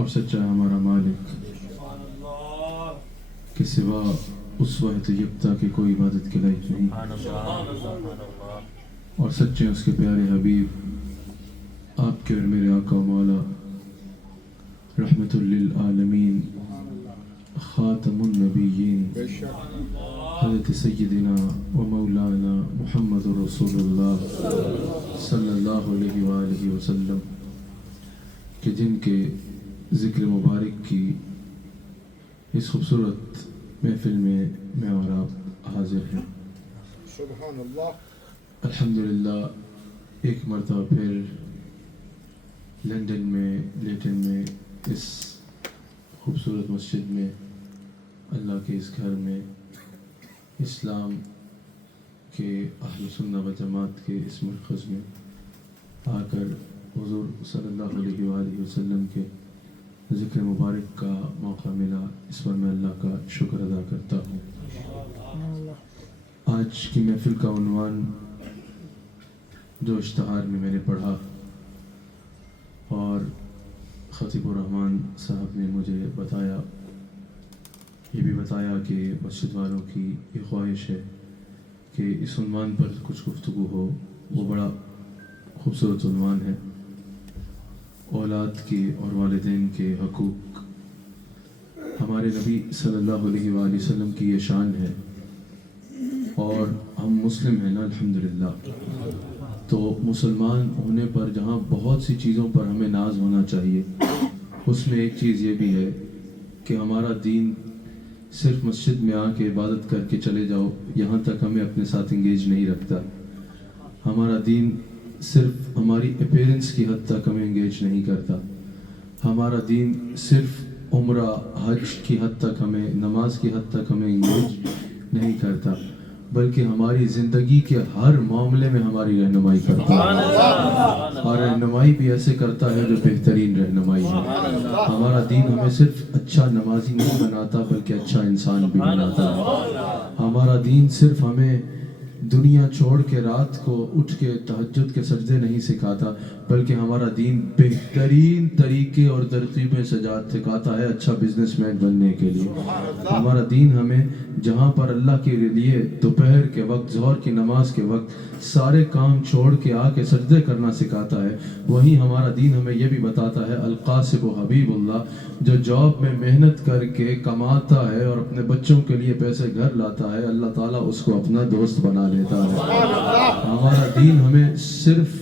اور سچا ہے ہمارا مالک کہ سوا اس واحد یکتا کے کوئی عبادت کے لائق نہیں، اور سچے اس کے پیارے حبیب آپ کے اور میرے آقا مولا رحمت للعالمین خاتم النبیین حضرت سیدنا و مولانا محمد رسول اللہ صلی اللہ علیہ وآلہ وسلم کہ جن کے ذکر مبارک کی اس خوبصورت محفل میں اور آپ حاضر ہیں۔ سبحان اللہ۔ الحمدللہ ایک مرتبہ پھر لندن میں لیٹن میں اس خوبصورت مسجد میں اللہ کے اس گھر میں اسلام کے اہل سنہ و جماعت کے اس مرکز میں آ کر حضور صلی اللہ علیہ وآلہ وسلم کے ذکر مبارک کا موقع ملا، اس پر میں اللہ کا شکر ادا کرتا ہوں۔ آج کی محفل کا عنوان جو اشتہار میں نے پڑھا اور خطیب الرحمن صاحب نے مجھے بتایا، یہ بھی بتایا کہ مسجد والوں کی یہ خواہش ہے کہ اس عنوان پر کچھ گفتگو ہو، وہ بڑا خوبصورت عنوان ہے، اولاد کے اور والدین کے حقوق۔ ہمارے نبی صلی اللہ علیہ وآلہ وسلم کی یہ شان ہے، اور ہم مسلم ہیں نا الحمدللہ، تو مسلمان ہونے پر جہاں بہت سی چیزوں پر ہمیں ناز ہونا چاہیے، اس میں ایک چیز یہ بھی ہے کہ ہمارا دین صرف مسجد میں آ کے عبادت کر کے چلے جاؤ یہاں تک ہمیں اپنے ساتھ انگیج نہیں رکھتا۔ ہمارا دین صرف ہماری اپیرنس کی حد تک ہمیں انگیج نہیں کرتا۔ ہمارا دین صرف عمرہ حج کی حد تک ہمیں، نماز کی حد تک ہمیں انگیج نہیں کرتا، بلکہ ہماری زندگی کے ہر معاملے میں ہماری رہنمائی کرتا ہے، اور رہنمائی بھی ایسے کرتا ہے جو بہترین رہنمائی ہے۔ ہمارا دین ہمیں صرف اچھا نمازی نہیں بناتا بلکہ اچھا انسان بھی بناتا ہے۔ ہمارا دین صرف ہمیں دنیا چھوڑ کے رات کو اٹھ کے تہجد کے سجدے نہیں سکھاتا، بلکہ ہمارا دین بہترین طریقے اور ترکیبیں سکھاتا ہے اچھا بزنس مین بننے کے لیے۔ ہمارا دین ہمیں جہاں پر اللہ کے لیے دوپہر کے وقت، ظہر کی نماز کے وقت سارے کام چھوڑ کے آ کے سجدے کرنا سکھاتا ہے، وہیں ہمارا دین ہمیں یہ بھی بتاتا ہے القاسب و حبیب اللہ، جو جاب میں محنت کر کے کماتا ہے اور اپنے بچوں کے لیے پیسے گھر لاتا ہے، اللہ تعالیٰ اس کو اپنا دوست بنا لیتا ہے۔ ہمارا دین ہمیں صرف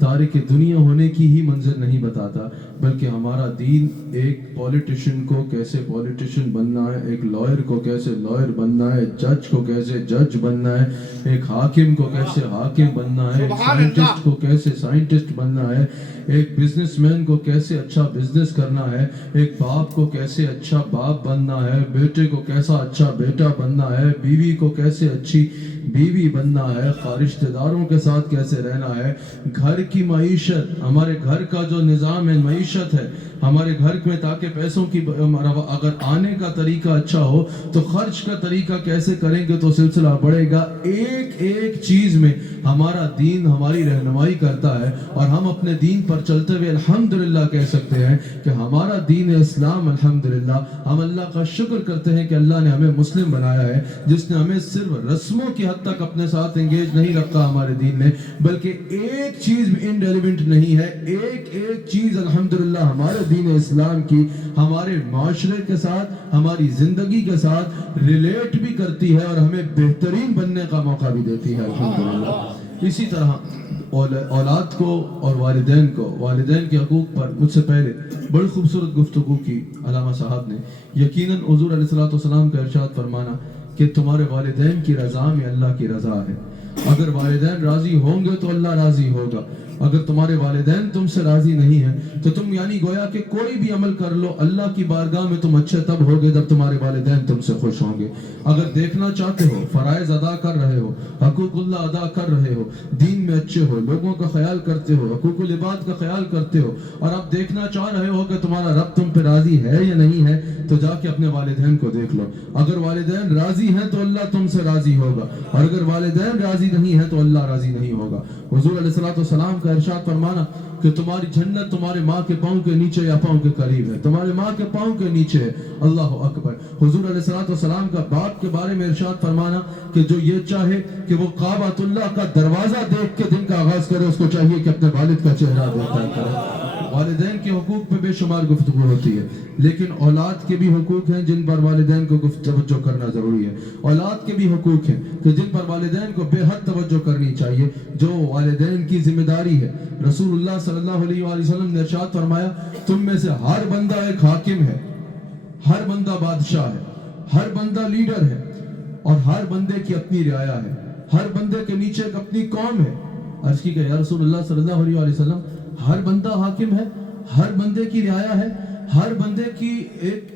تارک دنیا ہونے کی ہی منزل نہیں بتاتا، بلکہ ہمارا دین ایک پولیٹیشن کو کیسے پولیٹیشن بننا ہے، ایک لائر کو کیسے لائر بننا ہے، جج کو کیسے جج بننا ہے، ایک حاکم کو کیسے حاکم بننا ہے، ایک سائنٹسٹ کو کیسے سائنٹسٹ بننا ہے، ایک بزنس مین کو کیسے اچھا بزنس کرنا ہے، ایک باپ کو کیسے اچھا باپ بننا ہے، بیٹے کو کیسا اچھا بیٹا بننا ہے، بیوی کو کیسے اچھی بیوی بننا ہے، رشتہ داروں کے ساتھ کیسے رہنا ہے، گھر کی معیشت، ہمارے گھر کا جو نظام ہے معیشت ہے ہمارے گھر میں، تاکہ پیسوں کی اگر آنے کا طریقہ اچھا ہو تو خرچ کا طریقہ کیسے کریں گے تو سلسلہ بڑھے گا۔ ایک ایک چیز میں ہمارا دین ہماری رہنمائی کرتا ہے، اور ہم اپنے دین پر چلتے ہوئے الحمدللہ کہہ سکتے ہیں کہ ہمارا دین اسلام الحمدللہ، ہم اللہ کا شکر کرتے ہیں کہ اللہ نے ہمیں مسلم بنایا ہے، جس نے ہمیں صرف رسموں کی حد تک اپنے ساتھ انگیج نہیں رکھا ہمارے دین نے، بلکہ ایک چیز بھی انڈیلیونٹ نہیں ہے، ایک ایک چیز الحمدللہ ہمارے دین اسلام کی ہمارے معاشرے کے ساتھ، ہماری زندگی کے ساتھ ریلیٹ بھی کرتی ہے اور ہمیں بہترین بننے کا موقع بھی دیتی ہے الحمدللہ۔ اسی طرح اولاد کو اور والدین کے حقوق پر مجھ سے پہلے بڑی خوبصورت گفتگو کی علامہ صاحب نے۔ یقیناً حضور علیہ السلام کا ارشاد فرمانا کہ تمہارے والدین کی رضا میں اللہ کی رضا ہے، اگر والدین راضی ہوں گے تو اللہ راضی ہوگا، اگر تمہارے والدین تم سے راضی نہیں ہیں تو تم یعنی گویا کہ کوئی بھی عمل کر لو اللہ کی بارگاہ میں تم اچھے تب ہوگے جب تمہارے والدین تم سے خوش ہوں گے۔ اگر دیکھنا چاہتے ہو فرائض ادا کر رہے ہو، حقوق اللہ ادا کر رہے ہو، دین میں اچھے ہو، لوگوں کا خیال کرتے ہو، حقوق العباد کا خیال کرتے ہو، اور اب دیکھنا چاہ رہے ہو کہ تمہارا رب تم پہ راضی ہے یا نہیں ہے، تو جا کے اپنے والدین کو دیکھ لو۔ اگر والدین راضی ہیں تو اللہ تم سے راضی ہوگا، اور اگر والدین راضی نہیں ہیں تو اللہ راضی نہیں ہوگا۔ حضور علیہ السلام کا ارشاد فرمانا کہ تمہاری جنت تمہارے ماں کے پاؤں کے نیچے یا پاؤں کے قریب ہے، تمہارے ماں کے پاؤں کے نیچے ہے۔ اللہ اکبر۔ حضور علیہ الصلوۃ والسلام کا باپ کے بارے میں ارشاد فرمانا کہ جو یہ چاہے کہ وہ کعبۃ اللہ کا دروازہ دیکھ کے دن کا آغاز کرے، اس کو چاہیے کہ اپنے والد کا چہرہ دیکھا کرے۔ والدین کے حقوق پہ بے شمار گفتگو ہوتی ہے، لیکن اولاد کے بھی حقوق ہیں جن پر والدین کو توجہ کرنا ضروری ہے۔ اولاد کے بھی حقوق ہیں کہ جن پر والدین کو بے حد توجہ کرنی چاہیے، جو والدین کی ذمہ داری ہے۔ رسول اللہ صلی اللہ علیہ وآلہ وسلم نے ارشاد فرمایا، تم میں سے ہر بندہ ایک حاکم ہے، ہر بندہ بادشاہ ہے، ہر بندہ لیڈر ہے، اور ہر بندے کی اپنی رعایا ہے، ہر بندے کے نیچے ایک اپنی قوم ہے۔ عرض کی کہ یا رسول اللہ صلی اللہ علیہ وآلہ وسلم، ہر بندہ حاکم ہے، ہر بندے کی رعایا ہے، ہر بندے کی ایک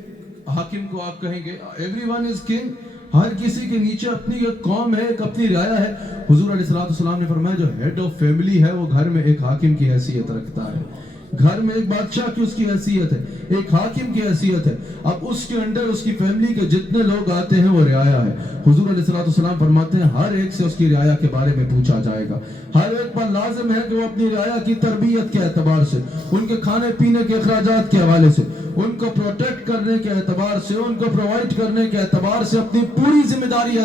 حاکم کو آپ کہیں گے ایوری ون از کنگ، ہر کسی کے نیچے اپنی ایک قوم ہے، ایک اپنی رعایا ہے۔ حضور علیہ الصلوۃ والسلام نے فرمایا جو ہیڈ آف فیملی ہے وہ گھر میں ایک حاکم کی حیثیت رکھتا ہے، گھر میں ایک بادشاہ کی اس کی حیثیت ہے، ایک حاکم کی حیثیت ہے۔ اب اس کے انڈر اس کی فیملی کے جتنے لوگ آتے ہیں وہ رعایا ہے۔ حضور علیہ الصلوۃ والسلام فرماتے ہیں ہر ایک سے اس کی رعایا کے بارے میں پوچھا جائے گا، ہر ایک پر لازم ہے کہ وہ اپنی رعایا کی تربیت کے اعتبار سے، ان کے کھانے پینے کے اخراجات کے حوالے سے، ان کو پروٹیکٹ کرنے کے اعتبار سے، ان کو پرووائڈ کرنے کے اعتبار سے اپنی پوری ذمہ داری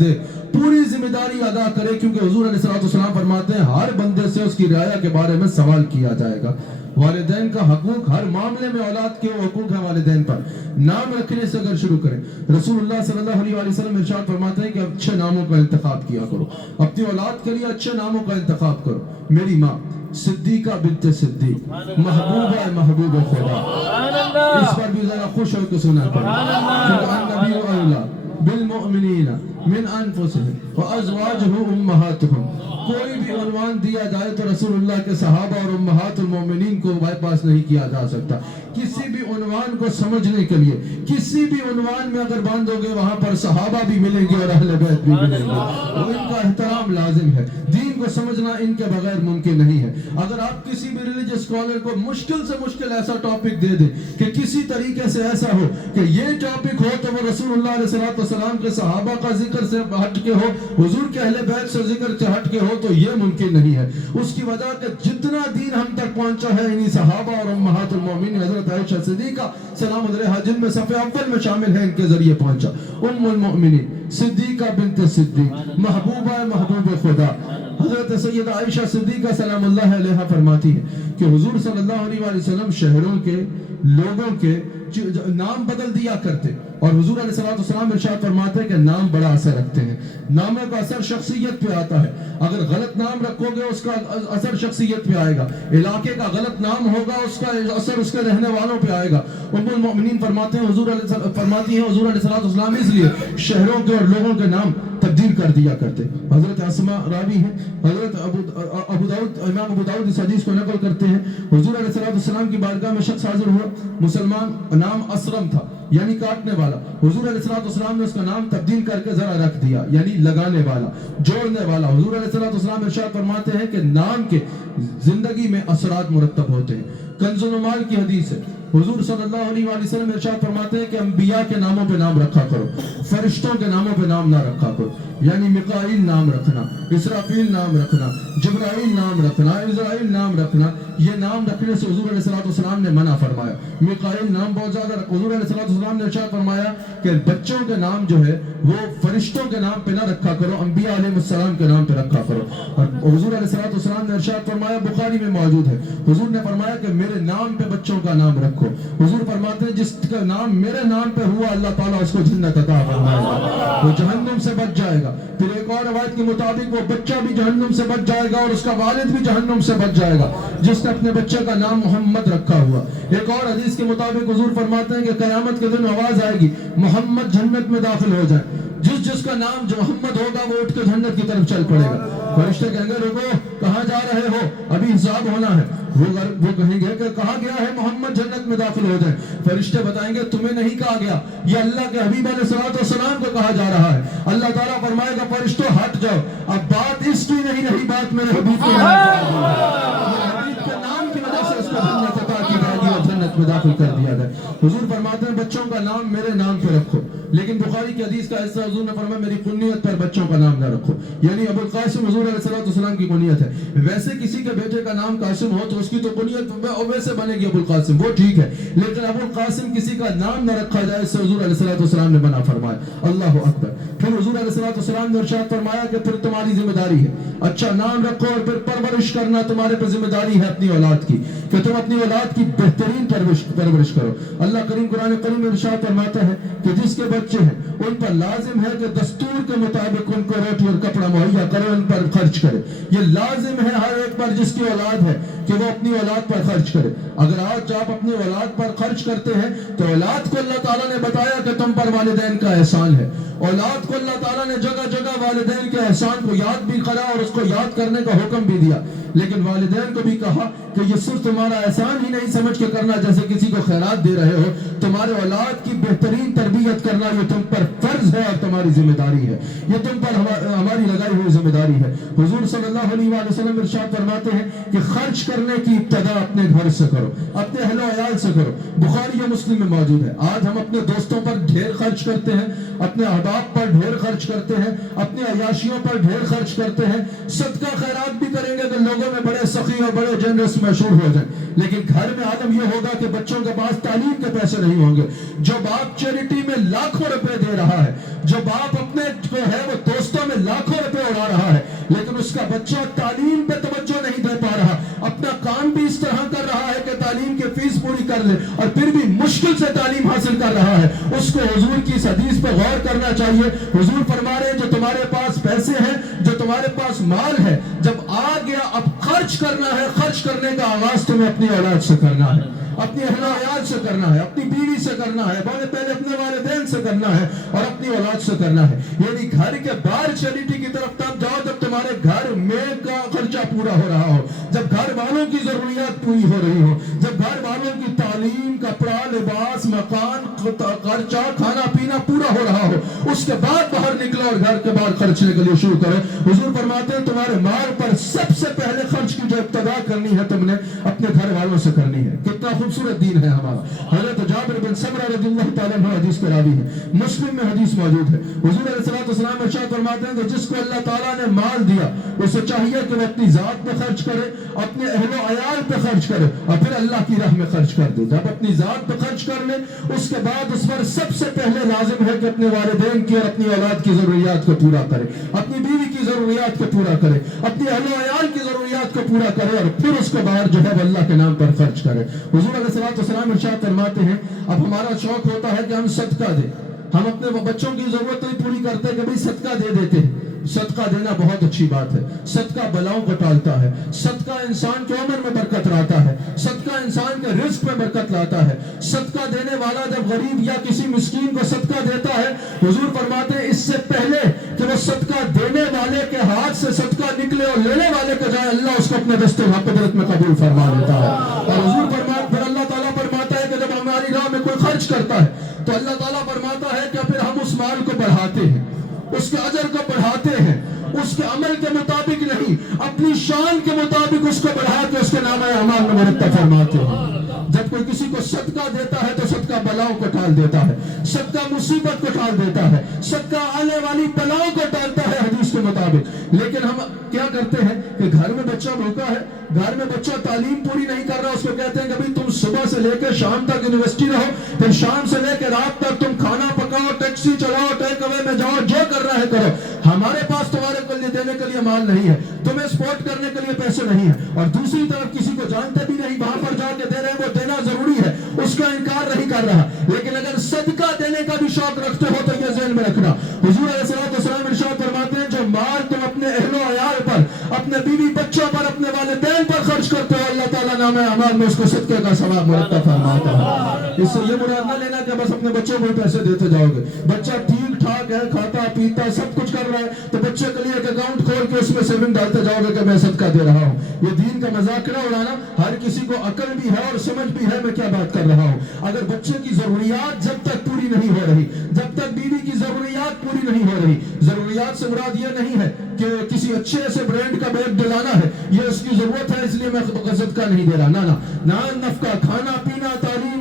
دے، پوری ذمہ داری ادا کرے، کیونکہ حضور علیہ الصلوۃ والسلام فرماتے ہیں ہر بندے سے اس کی رعایا کے بارے میں سوال کیا جائے گا۔ والدین کا حقوق ہر معاملے میں، اولاد کے حقوق ہیں والدین پر۔ نام رکھنے سے اگر شروع کریں، رسول اللہ صلی اللہ علیہ وآلہ وسلم ارشاد فرماتے ہیں کہ اچھے ناموں کا انتخاب کیا کرو، اپنی اولاد کے لیے اچھے ناموں کا انتخاب کرو۔ میری ماں صدیقہ بنت صدیق، محبوبہ محبوب خدا، اس پر بھی ذرا خوش ہو کے سنا کریں، نبی اولا بالمؤمنین من انفسهم وازواجہ امہاتہم۔ کوئی بھی عنوان دیا جائے تو رسول اللہ کے صحابہ اور امہات المومنین کو بائی پاس نہیں کیا جا سکتا۔ کسی بھی عنوان کو سمجھنے کے لیے، کسی بھی عنوان میں اگر باندھو گے وہاں پر صحابہ بھی ملیں گے اور اہل بیت بھی ملیں گے، اور ان کا احترام لازم ہے۔ دین کو سمجھنا ان کے بغیر ممکن نہیں ہے۔ اگر آپ کسی بھی ریلیجس اسکالر کو مشکل سے مشکل ایسا ٹاپک دے دیں کہ کسی طریقے سے ایسا ہو کہ یہ ٹاپک ہو تو وہ رسول اللہ علیہ السلام کے صحابہ کا ذکر سے ہٹ کے ہو، حضور کے اہل بیت سے ذکر سے ہٹ کے ہو، تو یہ ممکن نہیں ہے۔ اس کی وجہ کہ جتنا دین ہم تک پہنچا ہے انہی صحابہ اور امہات المومنین حضرت عائشہ صدیقہ سلام علیہا جن میں صف اول میں شامل ہیں، ان کے ذریعے پہنچا۔ ام المؤمنین صدیقہ بنت صدیق، محبوبہ محبوب خدا، حضرت سیدہ عائشہ صدیقہ سلام اللہ علیہا فرماتی ہے کہ حضور صلی اللہ علیہ وآلہ وسلم شہروں کے لوگوں کے نام بدل دیا کرتے، اور حضور علیہ السلام ارشاد فرماتے ہیں کہ نام بڑا اثر رکھتے ہیں، ناموں کا اثر شخصیت پہ آتا ہے۔ اگر غلط نام رکھو گے اس کا اثر شخصیت پہ آئے گا، علاقے کا غلط نام ہوگا اس کا اثر اس کے رہنے والوں پہ آئے گا۔ ام المؤمنین فرماتی ہیں حضور علیہ السلام اس لیے شہروں کے اور لوگوں کے نام تبدیل کر دیا کرتے۔ حضرت اسماء راوی ہیں، حضرت امام ابو داؤد اس حدیث کو نقل کرتے ہیں، حضور علیہ السلام کی بارگاہ میں شخص حاضر ہوا، مسلمان، نام اسرم تھا یعنی کاٹنے والا۔ حضور علیہ السلام نے اس کا نام تبدیل کر کے ذرا رکھ دیا، یعنی لگانے والا، جوڑنے والا۔ حضور علیہ السلام ارشاد فرماتے ہیں کہ نام کے زندگی میں اثرات مرتب ہوتے ہیں۔ کنز المال کی حدیث ہے، حضور صلی اللہ علیہ وآلہ وسلم ارشاد فرماتے ہیں کہ انبیاء کے ناموں پہ نام رکھا کرو، فرشتوں کے ناموں پہ نام نہ رکھا کرو، یعنی میکائیل نام رکھنا، اسرافیل نام رکھنا، جبرائیل نام رکھنا، عزرائیل نام رکھنا، یہ نام رکھنے سے حضور علیہ السلام نے منع فرمایا۔ میکائیل نام بہت زیادہ حضور علیہ السلام نے ارشاد فرمایا کہ بچوں کے نام جو ہے وہ فرشتوں کے نام پہ نہ رکھا کرو، انبیاء علیہ السلام کے نام پہ رکھا کرو۔ اور حضور علیہ السلام نے ارشاد فرمایا، بخاری میں موجود ہے، حضور نے فرمایا کہ میرے نام پہ بچوں کا نام رکھو۔ حضور فرماتے ہیں جس کا نام میرے نام پہ ہوا اللہ تعالیٰ اس کو جنت عطا فرمائے گا، وہ جہنم سے بچ جائے گا۔ پھر ایک اور روایت کے مطابق وہ بچہ بھی جہنم سے بچ جائے گا اور اس کا والد بھی جہنم سے بچ جائے گا جس نے اپنے بچے کا نام محمد رکھا ہوا۔ ایک اور حدیث کے مطابق حضور فرماتے ہیں کہ قیامت کے دن آواز آئے گی محمد جنت میں داخل ہو جائے، جس کا نام جو محمد ہوگا وہ اٹھ کے جنت کی طرف چل پڑے گا۔ فرشتے کہیں گے رکو، کہاں جا رہے ہو، ابھی حساب ہونا ہے۔ وہ کہیں گے کہ کہا گیا ہے محمد جنت میں داخل ہو جائے۔ فرشتے بتائیں گے تمہیں نہیں کہا گیا، یہ اللہ کے حبیب علیہ السلام کو کہا جا رہا ہے۔ اللہ تعالیٰ فرمائے گا فرشتوں ہٹ جاؤ، اب بات اس کی نہیں رہی، بات میرے حبیب کے نام کی وجہ سے اس کو جنت عطا کی جائے گی اور جنت جنت میں داخل کر دیا جائے. حضور فرماتے ہیں بچوں کا نام میرے نام پہ رکھو, لیکن بخاری کی حدیث کا حصہ حضور نے فرمایا میری کنیت پر بچوں کا نام نہ رکھو, یعنی ابو القاسم حضور علیہ السلام کی کنیت ہے. ویسے کسی کے بیٹے کا نام قاسم ہو تو اس کی تو کنیت ویسے بنے گی ابو القاسم, وہ ٹھیک ہے, لیکن ابو القاسم کسی کا نام نہ رکھا جائے, اس سے حضور علیہ السلام نے منع فرمایا. اللہ اکبر. پھر حضور علیہ السلام نے ارشاد فرمایا کہ پھر تمہاری ذمہ داری ہے اچھا نام رکھو, اور پھر پرورش کرنا تمہارے پہ ذمہ داری ہے اپنی اولاد کی, کہ تم اپنی اولاد کی بہترین پرورش کرو. اللہ کریم قرآن کریم میں ارشاد فرماتا ہے کہ جس کے بچے ہیں ان پر لازم ہے کہ دستور کے مطابق ان کو روٹی اور کپڑا مہیا کرے, ان پر خرچ کرے. یہ لازم ہے ہر ایک پر جس کی اولاد ہے کہ وہ اپنی اولاد پر خرچ کرے. اگر آج آپ اپنی اولاد پر خرچ کرتے ہیں تو اولاد کو اللہ تعالیٰ نے بتایا کہ تم پر والدین کا احسان ہے. اولاد کو اللہ تعالیٰ نے جگہ جگہ والدین کے احسان کو یاد بھی کرا اور اس کو یاد کرنے کا حکم بھی دیا, لیکن والدین کو بھی کہا کہ یہ صرف تمہارا احسان ہی نہیں سمجھ کے کرنا جیسے کسی کو خیرات دے رہے ہو, تمہارے اولاد کی بہترین تربیت کرنا یہ تم پر فرض ہے اور تمہاری ذمہ داری ہے, یہ تم پر ہماری لگائی ہوئی ذمہ داری ہے. حضور صلی اللہ علیہ وآلہ وسلم ارشاد فرماتے ہیں کہ خرچ کرنے کی ابتدا اپنے گھر سے کرو, اپنے اہل و عیال سے کرو. بخاری یا مسلم میں موجود ہے. آج ہم اپنے دوستوں پر ڈھیر خرچ کرتے ہیں, اپنے احباب پر ڈھیر خرچ کرتے ہیں, اپنے عیاشیوں پر ڈھیر خرچ کرتے ہیں. صدقہ خیرات بھی کریں گے تو لوگوں میں بڑے سخی اور بڑے جنرس مشہور ہو جائیں, لیکن گھر میں عالم یہ ہوگا کہ بچوں کے پاس تعلیم کے پیسے نہیں ہوں گے. جو باپ چیریٹی میں لاکھوں روپے دے رہا ہے, جو باپ اپنے جو ہے وہ دوستوں میں لاکھوں روپے اڑا رہا ہے, لیکن اس کا بچہ تعلیم پہ توجہ نہیں دے پا رہا, اپنا کام بھی اس طرح کر رہا ہے کہ تعلیم کی فیس پوری کر لے اور پھر بھی مشکل سے تعلیم حاصل کر رہا ہے, اس کو حضور کی اس حدیث پہ غور کرنا چاہیے. حضور فرما رہے ہیں جو تمہارے پاس پیسے ہیں, جو تمہارے پاس مال ہے, جب آ گیا اب خرچ کرنا ہے, خرچ کرنے کا آغاز تمہیں اپنی اولاد سے کرنا ہے, اپنی اہل و عیال سے کرنا ہے, اپنی بیوی سے کرنا ہے, پہلے اپنے والدین سے کرنا ہے اور اپنی اولاد سے کرنا ہے. یعنی گھر کے باہر چیریٹی کی طرف تب جاؤ جب تمہارے گھر میں کا خرچہ پورا ہو رہا ہو, جب گھر والوں کی ضروریات پوری ہو رہی ہو, جب گھر والوں کی تعلیم, کپڑا, لباس, مکان, خرچہ, کھانا پینا پورا ہو رہا ہو, اس کے بعد باہر نکلو اور گھر کے باہر خرچنے کے لیے شروع کرو. حضور فرماتے ہیں تمہارے مال پر سب سے پہلے خرچ کی جو ابتدا کرنی ہے تم نے اپنے گھر والوں سے کرنی ہے. کتنا خوبصورت دین ہے ہمارا. حضرت جابر بن سمرہ رضی اللہ تعالیٰ عنہ حدیث کے راوی ہے, مسلم میں حدیث موجود ہے. حضور علیہ السلام ارشاد فرماتے ہیں کہ جس کو اللہ تعالیٰ نے مال دیا اسے چاہیے کہ وہ اپنی ذات پہ خرچ کرے, اپنے اہل و عیال پہ خرچ کرے اور پھر اللہ کی راہ میں خرچ کر دے. جب اپنی ذات پہ خرچ کر لے اس کے بعد اس پر سب سے پہلے لازم ہے کہ اپنے والدین کی اور اپنی اولاد کی ضروریات کو پورا کرے, اپنی بیوی کی ضروریات کو پورا کرے, اپنے اہل و عیال کی ضروریات کو پورا کرے اور پھر اس کے بعد جو ہے وہ اللہ کے نام پر خرچ کرے. حضور علیہ السلام ارشاد فرماتے ہیں اب ہمارا شوق ہوتا ہے کہ ہم صدقہ دیں, ہم اپنے بچوں کی ضرورت نہیں پوری کرتے کہ بھئی صدقہ دے دیتے ہیں. صدقہ دینا بہت اچھی بات ہے, صدقہ بلاؤں کو ٹالتا ہے, صدقہ انسان کی عمر میں برکت لاتا ہے, صدقہ انسان کے رزق میں برکت لاتا ہے. صدقہ دینے والا جب غریب یا کسی مسکین کو صدقہ دیتا ہے, حضور فرماتے ہیں اس سے پہلے کہ وہ صدقہ دینے والے کے ہاتھ سے صدقہ نکلے اور لینے والے کے جائے, اللہ اس کو اپنے دست قدرت میں قبول فرما لیتا ہے. اور حضور فرماتے پھر اللہ تعالیٰ فرماتا ہے کہ جب ہماری راہ میں کوئی خرچ کرتا ہے تو اللہ تعالیٰ فرماتا ہے کہ پھر ہم اس مال کو بڑھاتے ہیں, اس کے اجر کو بڑھاتے ہیں, اس کے عمل کے مطابق نہیں اپنی شان کے مطابق اس کو بڑھا کے اس کے نامہ اعمال میں مرتب فرماتے ہیں. جب کوئی کسی کو صدقہ دیتا ہے تو صدقہ بلاؤں کو ٹال دیتا ہے, صدقہ مصیبت کو ٹال دیتا ہے, صدقہ آنے والی بلاؤں کو ٹالتا ہے حدیث کے مطابق. لیکن ہم کیا کرتے ہیں کہ گھر میں بچہ بھوکا ہے, گھر میں بچہ تعلیم پوری نہیں کر رہا, اس کو کہتے ہیں کہ بھئی تم صبح سے لے کے شام تک یونیورسٹی رہو, پھر شام سے لے کے رات تک تم کھانا پکاؤ, ٹیکسی چلاؤ, ٹیک اوے میں جاؤ, جو کر رہا ہے کرو, ہمارے پاس تمہارے کو دینے کے لیے مال نہیں ہے, تمہیں سپورٹ کرنے کے لیے پیسے نہیں ہیں, اور دوسری طرف کسی کو جانتے بھی نہیں, وہاں پر جا کے دے رہے ہیں, وہ دینا ضروری ہے, اس کا انکار نہیں کر رہا. لیکن اگر صدقہ دینے کا بھی شوق رکھتے ہو تو یہ ذہن میں رکھنا, حضور علیہ السلام ارشاد فرماتے ہیں جو مال تم اپنے اہل و عیال پر, اپنے بیوی بچوں پر, اپنے والدین پر خرچ کرتے ہو, اللہ تعالیٰ نامہ اعمال میں اس کو صدقے کا ثواب مرتب فرماتا ہے. اس سے یہ مراد نہ لینا کہ بس اپنے بچوں کو پیسے دیتے جاؤ گے. بچہ ٹھیک ٹھاک ہے, کھاتا پیتا سب کچھ کر رہا ہے, تو بچے کے لیے ایک اکاؤنٹ کھول کے اس میں سیونگ ڈالتے جاؤ گے کہ میں صدقہ دے رہا ہوں. یہ دین کا مذاق نہ اڑانا, ہر کسی کو عقل بھی ہے اور سمجھ بھی ہے میں کیا بات کر رہا ہوں. اگر بچے کی ضروریات جب تک پوری نہیں ہو رہی, جب تک بیوی کی ضروریات پوری نہیں ہو رہی, ضروریات سے مراد یہ نہیں ہے کہ کسی اچھے سے برانڈ کا بیگ دلانا ہے, یہ اس کی ضرورت ہے اس لیے میں صدقہ نہیں دے رہا, نہ نفقہ, کھانا پینا, تعلیم,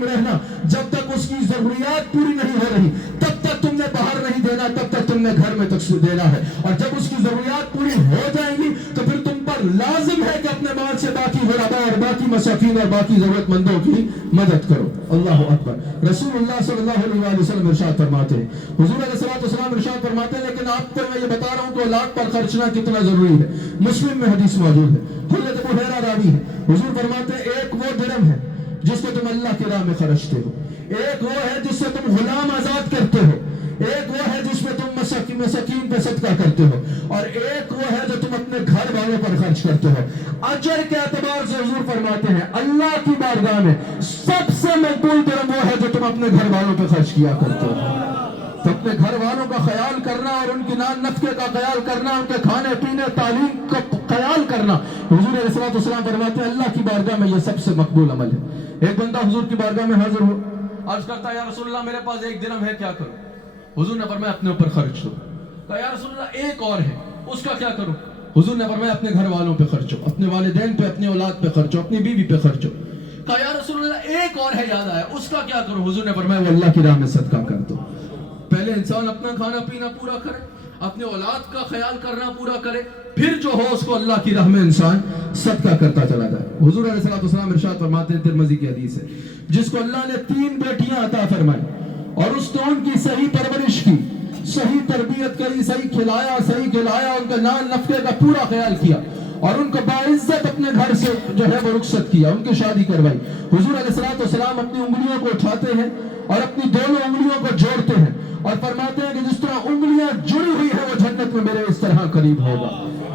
تم نے گھر میں تقسیم دینا ہے، اور جب اس کی ضروریات پوری ہو جائیں گی تو پھر تم پر لازم ہے کہ اپنے مال سے باقی غرباء اور باقی مساکین اور باقی ضرورت مندوں کی مدد کرو۔ اللہ اکبر۔ رسول اللہ صلی اللہ علیہ وسلم ارشاد فرماتے ہیں، حضور علیہ الصلوۃ والسلام ارشاد فرماتے ہیں، لیکن آپ کو میں یہ بتا رہا ہوں کہ اولاد پر خرچنا کتنا ضروری ہے۔ مسلم میں حدیث موجود ہے، حضرت ابو ہریرہ راوی ہے، حضور فرماتے ہیں ایک وہ درہم ہے جس کو تم اللہ کی راہ میں خرچتے ہو، ایک وہ ہے جس سے تم غلام آزاد کرتے ہو، ایک وہ ہے جس میں تم مساکین پہ صدقہ کرتے ہو، اور ایک وہ ہے جو تم اپنے گھر والوں پر خرچ کرتے ہو۔ اجر کے اعتبار سے حضور فرماتے ہیں اللہ کی بارگاہ میں سب سے مقبول درہم وہ ہے جو تم اپنے گھر والوں پہ خرچ کیا کرتے ہو۔ تو اپنے گھر والوں کا خیال کرنا اور ان کی نان نفقے کا خیال کرنا، ان کے کھانے پینے تعلیم کا خیال کرنا، حضور علیہ الصلوۃ والسلام فرماتے ہیں اللہ کی بارگاہ میں یہ سب سے مقبول عمل ہے۔ ایک بندہ حضور کی بارگاہ میں حاضر ہو، عرض کرتا ہے یا رسول اللہ میرے پاس ایک درہم ہے، کیا کروں؟ حضور نے فرمایا اپنے اوپر خرچ دو۔ کہا یا رسول اللہ ایک اور ہے، اس کا کیا کروں؟ حضور نے فرمایا اپنے گھر والوں پہ خرچو، اپنے والدین پہ، اپنی اولاد پہ خرچو، اپنی بیوی پہ خرچو۔ کہا یا رسول اللہ ایک اور ہے، یاد آیا، اس کا کیا کروں؟ حضور نے فرمایا وہ اللہ کی راہ میں صدقہ کر دو۔ پہلے انسان اپنا کھانا پینا پورا کرے، اپنے اولاد کا خیال کرنا پورا کرے، پھر جو ہو اس کو اللہ کی راہ میں انسان صدقہ کرتا چلا جائے۔ حضور علیہ السلام ارشاد فرماتے ہیں، ترمذی کی حدیث ہے، جس کو اللہ نے 3 بیٹیاں عطا فرمائی اور اس نے ان کی صحیح پرورش کی، صحیح تربیت کری، صحیح کھلایا، ان کے نان نفقے کا پورا خیال کیا، اور ان کو باعزت اپنے گھر سے جو ہے وہ رخصت کیا، ان کی شادی کروائی۔ حضور علیہ السلام اپنی انگلیوں کو اٹھاتے ہیں اور اپنی دونوں انگلیوں کو جوڑتے ہیں اور فرماتے ہیں کہ جس طرح انگلیاں جڑی ہوئی ہیں وہ جنت میں میرے اس طرح قریب ہوگا۔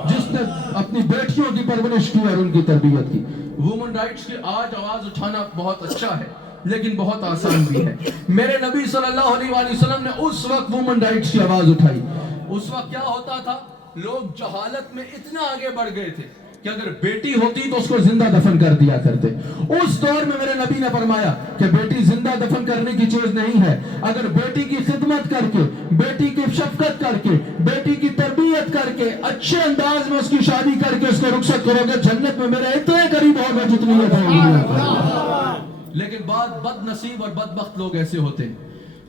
جس نے اپنی بیٹیوں کی پرورش کی اور ان کی تربیت کی۔ وومن رائٹس کی آج آواز اٹھانا بہت اچھا ہے لیکن بہت آسان بھی ہے۔ میرے نبی صلی اللہ علیہ وآلہ وسلم نے اس وقت وومن رائٹس کی آواز اٹھائی۔ اس وقت کیا ہوتا تھا، لوگ جہالت میں اتنا آگے بڑھ گئے تھے کہ اگر بیٹی ہوتی تو اس کو زندہ دفن کر دیا کرتے۔ اس دور میں میرے نبی نے فرمایا کہ بیٹی زندہ دفن کرنے کی چیز نہیں ہے، اگر بیٹی کی خدمت کر کے، بیٹی کی شفقت کر کے، بیٹی کی تربیت کر کے، اچھے انداز میں اس کی شادی کر کے اس کو رخصت کرو گے، جنت میں میرے اتنے قریب ہوگا جتنی یہ ہے۔ لیکن بعض بد نصیب اور بدبخت لوگ ایسے ہوتے ہیں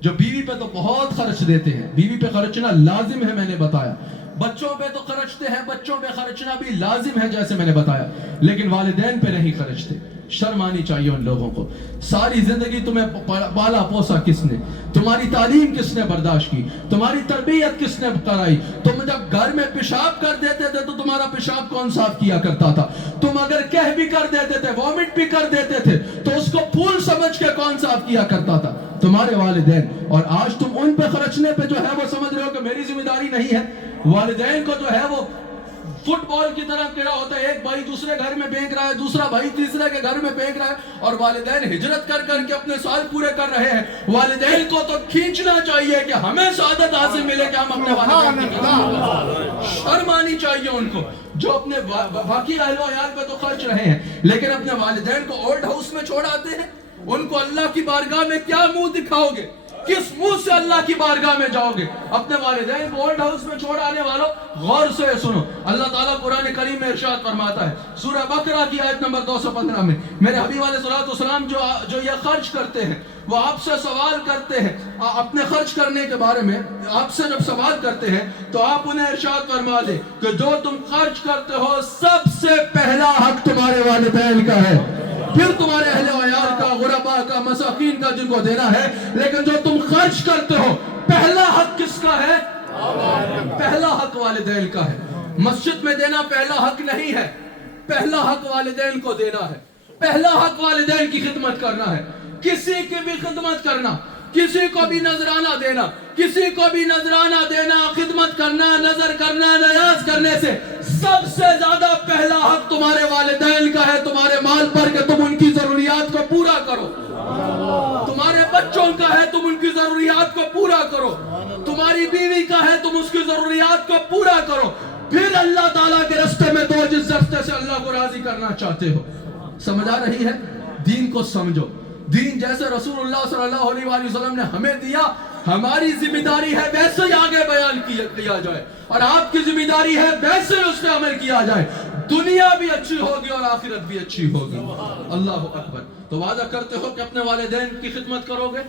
جو بیوی پہ تو بہت خرچ دیتے ہیں، بیوی پہ خرچنا لازم ہے، میں نے بتایا، بچوں پہ تو خرچتے ہیں، بچوں پہ خرچنا بھی لازم ہے جیسے میں نے بتایا، لیکن والدین پہ نہیں خرچتے۔ شرم آنی چاہیے ان لوگوں کو۔ ساری زندگی تمہیں پالا پوسا کس نے، تمہاری تعلیم کس نے برداشت کی، تمہاری تربیت کس نے کرائی؟ تم جب گھر میں پیشاب کر دیتے تھے تو تمہارا پیشاب کون صاف کیا کرتا تھا؟ تم اگر کہہ بھی کر دیتے تھے، وامٹ بھی کر دیتے تھے تو اس کو پھول سمجھ کے کون صاف کیا کرتا تھا؟ تمہارے والدین۔ اور آج تم ان پہ خرچنے پہ جو ہے وہ سمجھ رہے ہو کہ میری ذمہ داری نہیں ہے۔ والدین کو جو ہے وہ فٹ بال کی طرح کیا ہوتا ہے، ایک بھائی دوسرے گھر میں پھینک رہا ہے، دوسرا بھائی تیسرے کے گھر میں پھینک رہا ہے، اور والدین ہجرت کر کر کے اپنے سال پورے کر رہے ہیں۔ والدین کو تو کھینچنا چاہیے کہ ہمیں سعادت حاصل ملے کہ ہم اپنے والدین کی خدمت۔ شرم آنی چاہیے ان کو جو اپنے باقی اہل و عیال پہ تو خرچ رہے ہیں لیکن اپنے والدین کو اولڈ ہاؤس میں چھوڑ آتے ہیں۔ ان کو اللہ کی بارگاہ میں کیا منہ دکھاؤ گے؟ کس منہ سے اللہ کی بارگاہ میں جاؤ گے؟ اپنے والدین کو اولڈ ہاؤس میں چھوڑ آنے والوں غور سے سنو، اللہ تعالیٰ قرآن کریم میں ارشاد فرماتا ہے سورہ بقرہ کی آیت نمبر 215 میں، میرے حبیب علیہ السلام جو یہ خرچ کرتے ہیں وہ آپ سے سوال کرتے ہیں اپنے خرچ کرنے کے بارے میں، آپ سے جب سوال کرتے ہیں تو آپ انہیں ارشاد فرما دیں کہ جو تم خرچ کرتے ہو سب سے پہلا حق تمہارے والدین کا ہے، پھر تمہارے اہل و عیال کا، غرباء کا، مساکین کا جن کو دینا ہے، لیکن جو تم خرچ کرتے ہو پہلا حق کس کا ہے؟ پہلا حق والدین کا ہے۔ مسجد میں دینا پہلا حق نہیں ہے، پہلا حق والدین کو دینا ہے، پہلا حق والدین کی خدمت کرنا ہے۔ کسی کی بھی خدمت کرنا، کسی کو بھی نذرانہ دینا، کسی کو بھی نذرانہ دینا، خدمت کرنا، نظر کرنا، نیاز کرنے سے سب سے زیادہ پہلا حق تمہارے والدین کا ہے تمہارے مال پر کہ تم ان کی ضروریات کو پورا کرو۔ تمہارے بچوں کا ہے تم ان کی ضروریات کو پورا کرو، تمہاری بیوی کا ہے تم اس کی ضروریات کو پورا کرو، پھر اللہ تعالیٰ کے راستے میں دو جس راستے سے اللہ کو راضی کرنا چاہتے ہو۔ سمجھ آ رہی ہے؟ دین کو سمجھو۔ دین جیسے رسول اللہ صلی اللہ علیہ وآلہ وسلم نے ہمیں دیا، ہماری ذمہ داری ہے ویسے ہی آگے بیان کیا جائے، اور آپ کی ذمہ داری ہے ویسے اس پہ عمل کیا جائے۔ دنیا بھی اچھی ہوگی اور آخرت بھی اچھی ہوگی. اللہ اکبر. تو وعدہ کرتے ہو کہ اپنے والدین کی خدمت کرو گے؟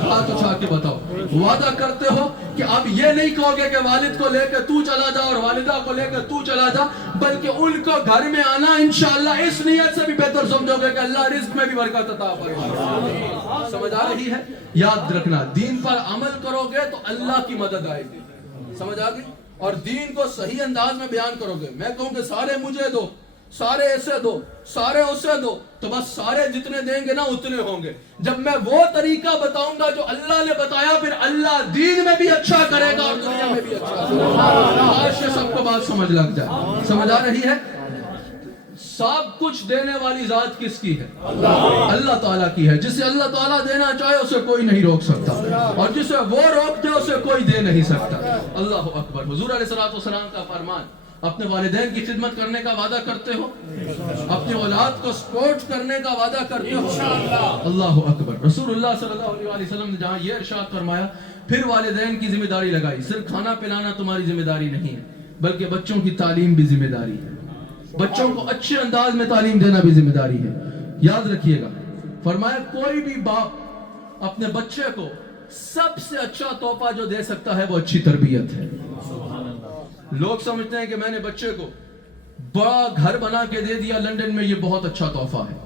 ہاتھ اٹھا کے بتاؤ. وعدہ کرتے ہو کہ اب یہ نہیں کہو گے کہ والد کو لے کے تو چلا جا اور والدہ کو لے کے تو چلا جا، بلکہ ان کو گھر میں آنا انشاءاللہ اس نیت سے بھی بہتر سمجھو گے کہ اللہ رزق میں بھی برکت عطا فرمائے. سمجھ آ رہی ہے؟ یاد رکھنا، دین پر عمل کرو گے تو اللہ کی مدد آئے گی. سمجھ آ گئی؟ اور دین کو صحیح انداز میں بیان کرو گے. میں کہوں کہ سارے مجھے دو، سارے ایسے دو، سارے اسے دو، تو بس سارے جتنے دیں گے نا اتنے ہوں گے. جب میں وہ طریقہ بتاؤں گا جو اللہ نے بتایا، پھر اللہ دین میں بھی اچھا کرے گا اور دنیا میں بھی اچھا کرے گا. آج سے سب کو بات سمجھ لگ جائے. سمجھ آ رہی ہے؟ سب کچھ دینے والی ذات کس کی ہے؟ اللہ تعالیٰ کی ہے. جسے اللہ تعالیٰ دینا چاہے اسے کوئی نہیں روک سکتا، اور جسے وہ روک دے اسے کوئی دے نہیں سکتا. اللہ اکبر. حضور علیہ الصلوۃ والسلام کا فرمان، اپنے والدین کی خدمت کرنے کا وعدہ کرتے ہو؟ اپنی اولاد کو سپورٹ کرنے کا وعدہ کرتے ہو؟ اللہ اکبر. رسول اللہ صلی اللہ علیہ وسلم نے جہاں یہ ارشاد فرمایا، پھر والدین کی ذمہ داری لگائی. صرف کھانا پلانا تمہاری ذمہ داری نہیں ہے، بلکہ بچوں کی تعلیم بھی ذمہ داری ہے. بچوں کو اچھے انداز میں تعلیم دینا بھی ذمہ داری ہے. یاد رکھیے گا، فرمایا کوئی بھی باپ اپنے بچے کو سب سے اچھا تحفہ جو دے سکتا ہے وہ اچھی تربیت ہے. لوگ سمجھتے ہیں کہ میں نے بچے کو بڑا گھر بنا کے دے دیا لندن میں، یہ بہت اچھا تحفہ ہے.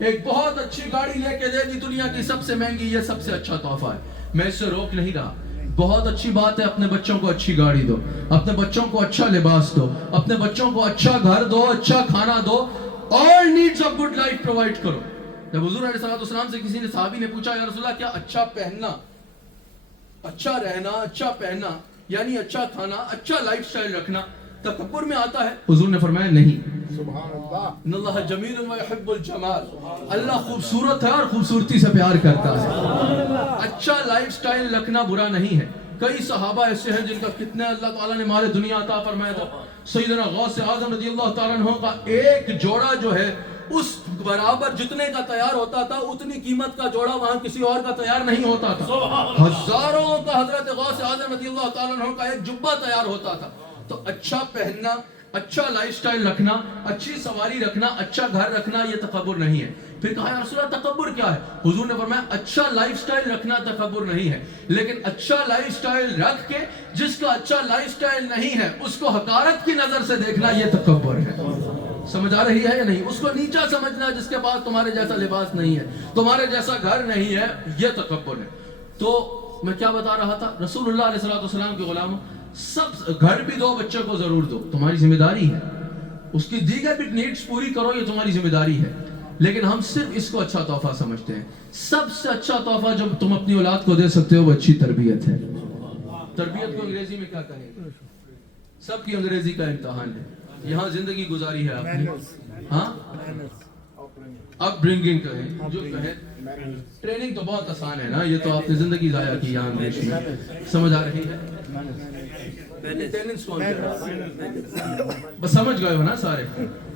ایک بہت اچھی گاڑی لے کے دے دی دنیا کی سب سے مہنگی، یہ سب سے اچھا تحفہ ہے. میں اس سے روک نہیں رہا. بہت اچھی بات ہے، اپنے بچوں کو اچھی گاڑی دو، اپنے بچوں کو اچھا لباس دو، اپنے بچوں کو اچھا گھر دو، اچھا کھانا دو. all needs of good life provide کرو. جب حضور علیہ الصلوۃ والسلام سے کسی نے صحابی نے پوچھا، یا رسول اللہ کیا اچھا پہننا، اچھا رہنا، اچھا پہننا یعنی اچھا کھانا، اچھا لائف سٹائل رکھنا تکبر میں آتا ہے؟ حضور نے فرمایا نہیں. سبحان اللہ. ان اللہ جمیل و یحب الجمال. اللہ خوبصورت ہے اور خوبصورتی سے پیار کرتا ہے. اچھا لائف سٹائل رکھنا برا نہیں ہے. کئی صحابہ ایسے ہیں جن کا کتنے اللہ تعالیٰ نے مال دنیا عطا فرمایا تھا. سیدنا غوث اعظم رضی اللہ تعالیٰ عنہ کا ایک جوڑا جو ہے اس برابر جتنے کا تیار ہوتا تھا، اتنی قیمت کا جوڑا وہاں کسی اور کا تیار نہیں ہوتا تھا. ہزاروں کا حضرت غوث اعظم رضی اللہ تعالیٰ عنہ کا ایک جبہ تیار ہوتا تھا. تو اچھا پہننا، اچھا لائف سٹائل رکھنا، اچھی سواری رکھنا، اچھا گھر رکھنا یہ تکبر نہیں ہے. پھر کہا یا رسول اللہ تکبر کیا ہے؟ حضور نے فرمایا اچھا لائف سٹائل رکھنا تکبر نہیں ہے، لیکن اچھا لائف سٹائل رکھ کے جس کا اچھا لائف سٹائل نہیں ہے اس کو حقارت کی نظر سے دیکھنا یہ تکبر ہے. سمجھ آ رہی ہے یا نہیں؟ اس کو نیچا سمجھنا جس کے پاس تمہارے جیسا لباس نہیں ہے، تمہارے جیسا گھر نہیں ہے، یہ تکبر ہے. تو میں کیا بتا رہا تھا؟ رسول اللہ علیہ السلام کے غلام، سب گھر بھی دو، بچے کو ضرور دو، تمہاری ذمہ داری ہے. اس کی دیگر بھی نیڈز پوری کرو، یہ تمہاری ذمہ داری ہے. لیکن ہم صرف اس کو اچھا تحفہ سمجھتے ہیں. سب سے اچھا تحفہ جو تم اپنی اولاد کو دے سکتے ہو وہ اچھی تربیت ہے. تربیت کو انگریزی میں کیا کہیں گے؟ سب کی انگریزی کا امتحان ہے. یہاں زندگی گزاری ہے آپ نے، ہاں اپ برنگنگ کہیں، جو کہیں. ٹریننگ تو بہت آسان ہے نا، یہ تو آپ نے زندگی ضائع کی یہاں انگلش میں. سمجھ آ رہی ہے؟ مینٹیننس کون کہتا ہے؟ بس سمجھ گئے ہو نا سارے.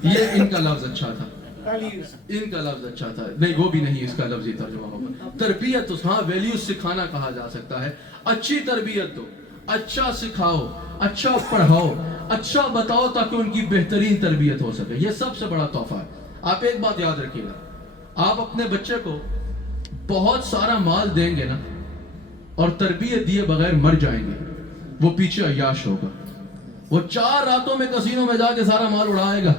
یہ ان کا لفظ اچھا تھا، ان کا لفظ اچھا تھا. نہیں وہ بھی نہیں، اس کا لفظی ترجمہ ہوگا تربیت. ہاں ویلیوز سکھانا کہا جا سکتا ہے. اچھی تربیت دو، اچھا سکھاؤ، اچھا پڑھاؤ، اچھا بتاؤ تاکہ ان کی بہترین تربیت ہو سکے. یہ سب سے بڑا تحفہ ہے. آپ ایک بات یاد رکھیے گا، آپ اپنے بچے کو بہت سارا مال دیں گے نا اور تربیت دیے بغیر مر جائیں گے، وہ پیچھے عیاش ہوگا. وہ 4 راتوں میں کسینوں میں جا کے سارا مال اڑائے گا،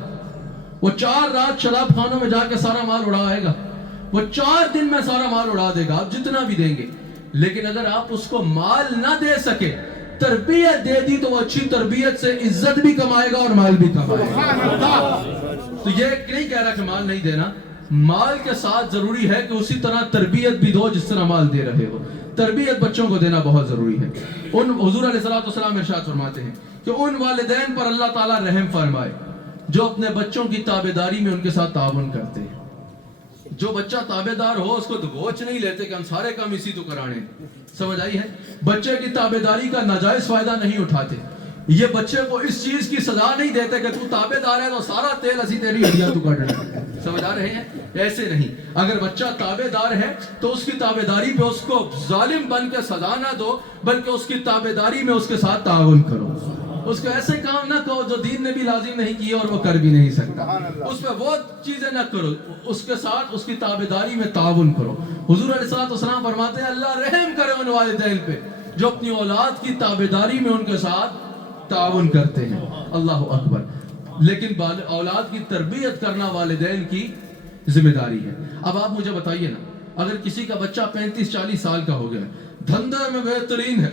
وہ 4 رات شراب خانوں میں جا کے سارا مال اڑائے گا، وہ 4 دن میں سارا مال اڑا دے گا، آپ جتنا بھی دیں گے. لیکن اگر آپ اس کو مال نہ دے سکے، تربیت دے دی، تو وہ اچھی تربیت سے عزت بھی کمائے گا اور مال بھی کمائے گا. تو یہ نہیں کہہ رہا کہ مال نہیں دینا، مال کے ساتھ ضروری ہے کہ اسی طرح تربیت بھی دو جس طرح مال دے رہے ہو. تربیت بچوں کو دینا بہت ضروری ہے. حضور علیہ السلام ارشاد فرماتے ہیں کہ ان والدین پر اللہ تعالیٰ رحم فرمائے جو اپنے بچوں کی تابعداری میں ان کے ساتھ تعاون کرتے ہیں. جو بچہ تابعدار ہو اس کو دبوچ نہیں لیتے کہ ہم سارے کام اسی تو کرانے. سمجھ آئی ہے؟ بچے کی تابعداری کا ناجائز فائدہ نہیں اٹھاتے. یہ بچے کو اس چیز کی سزا نہیں دیتے کہ تو تابعدار ہے تو سارا تیل اسی تیری ہڈیاں تو کاٹنا. سمجھ آ رہے ہیں؟ ایسے نہیں. اگر بچہ تابعدار ہے تو اس کی تابعداری پہ اس کو ظالم بن کے سزا نہ دو، بلکہ اس کی تابعداری میں اس کے ساتھ تعاون کرو. اس کو ایسے کام نہ کہو جو دین نے بھی لازم نہیں کیے اور وہ کر بھی نہیں سکتا. سبحان اللہ. اس میں وہ چیزیں نہ کرو، اس کے ساتھ اس کی تابعداری میں تعاون کرو. حضور علیہ السلام فرماتے ہیں اللہ رحم کرے ان والدین پہ جو اپنی اولاد کی تابعداری میں ان کے ساتھ تعاون کرتے ہیں. اللہ اکبر. لیکن اولاد کی تربیت کرنا والدین کی ذمہ داری ہے. اب آپ مجھے بتائیے نا، اگر کسی کا بچہ 35-40 سال کا ہو گیا، دھندے میں بہترین ہے،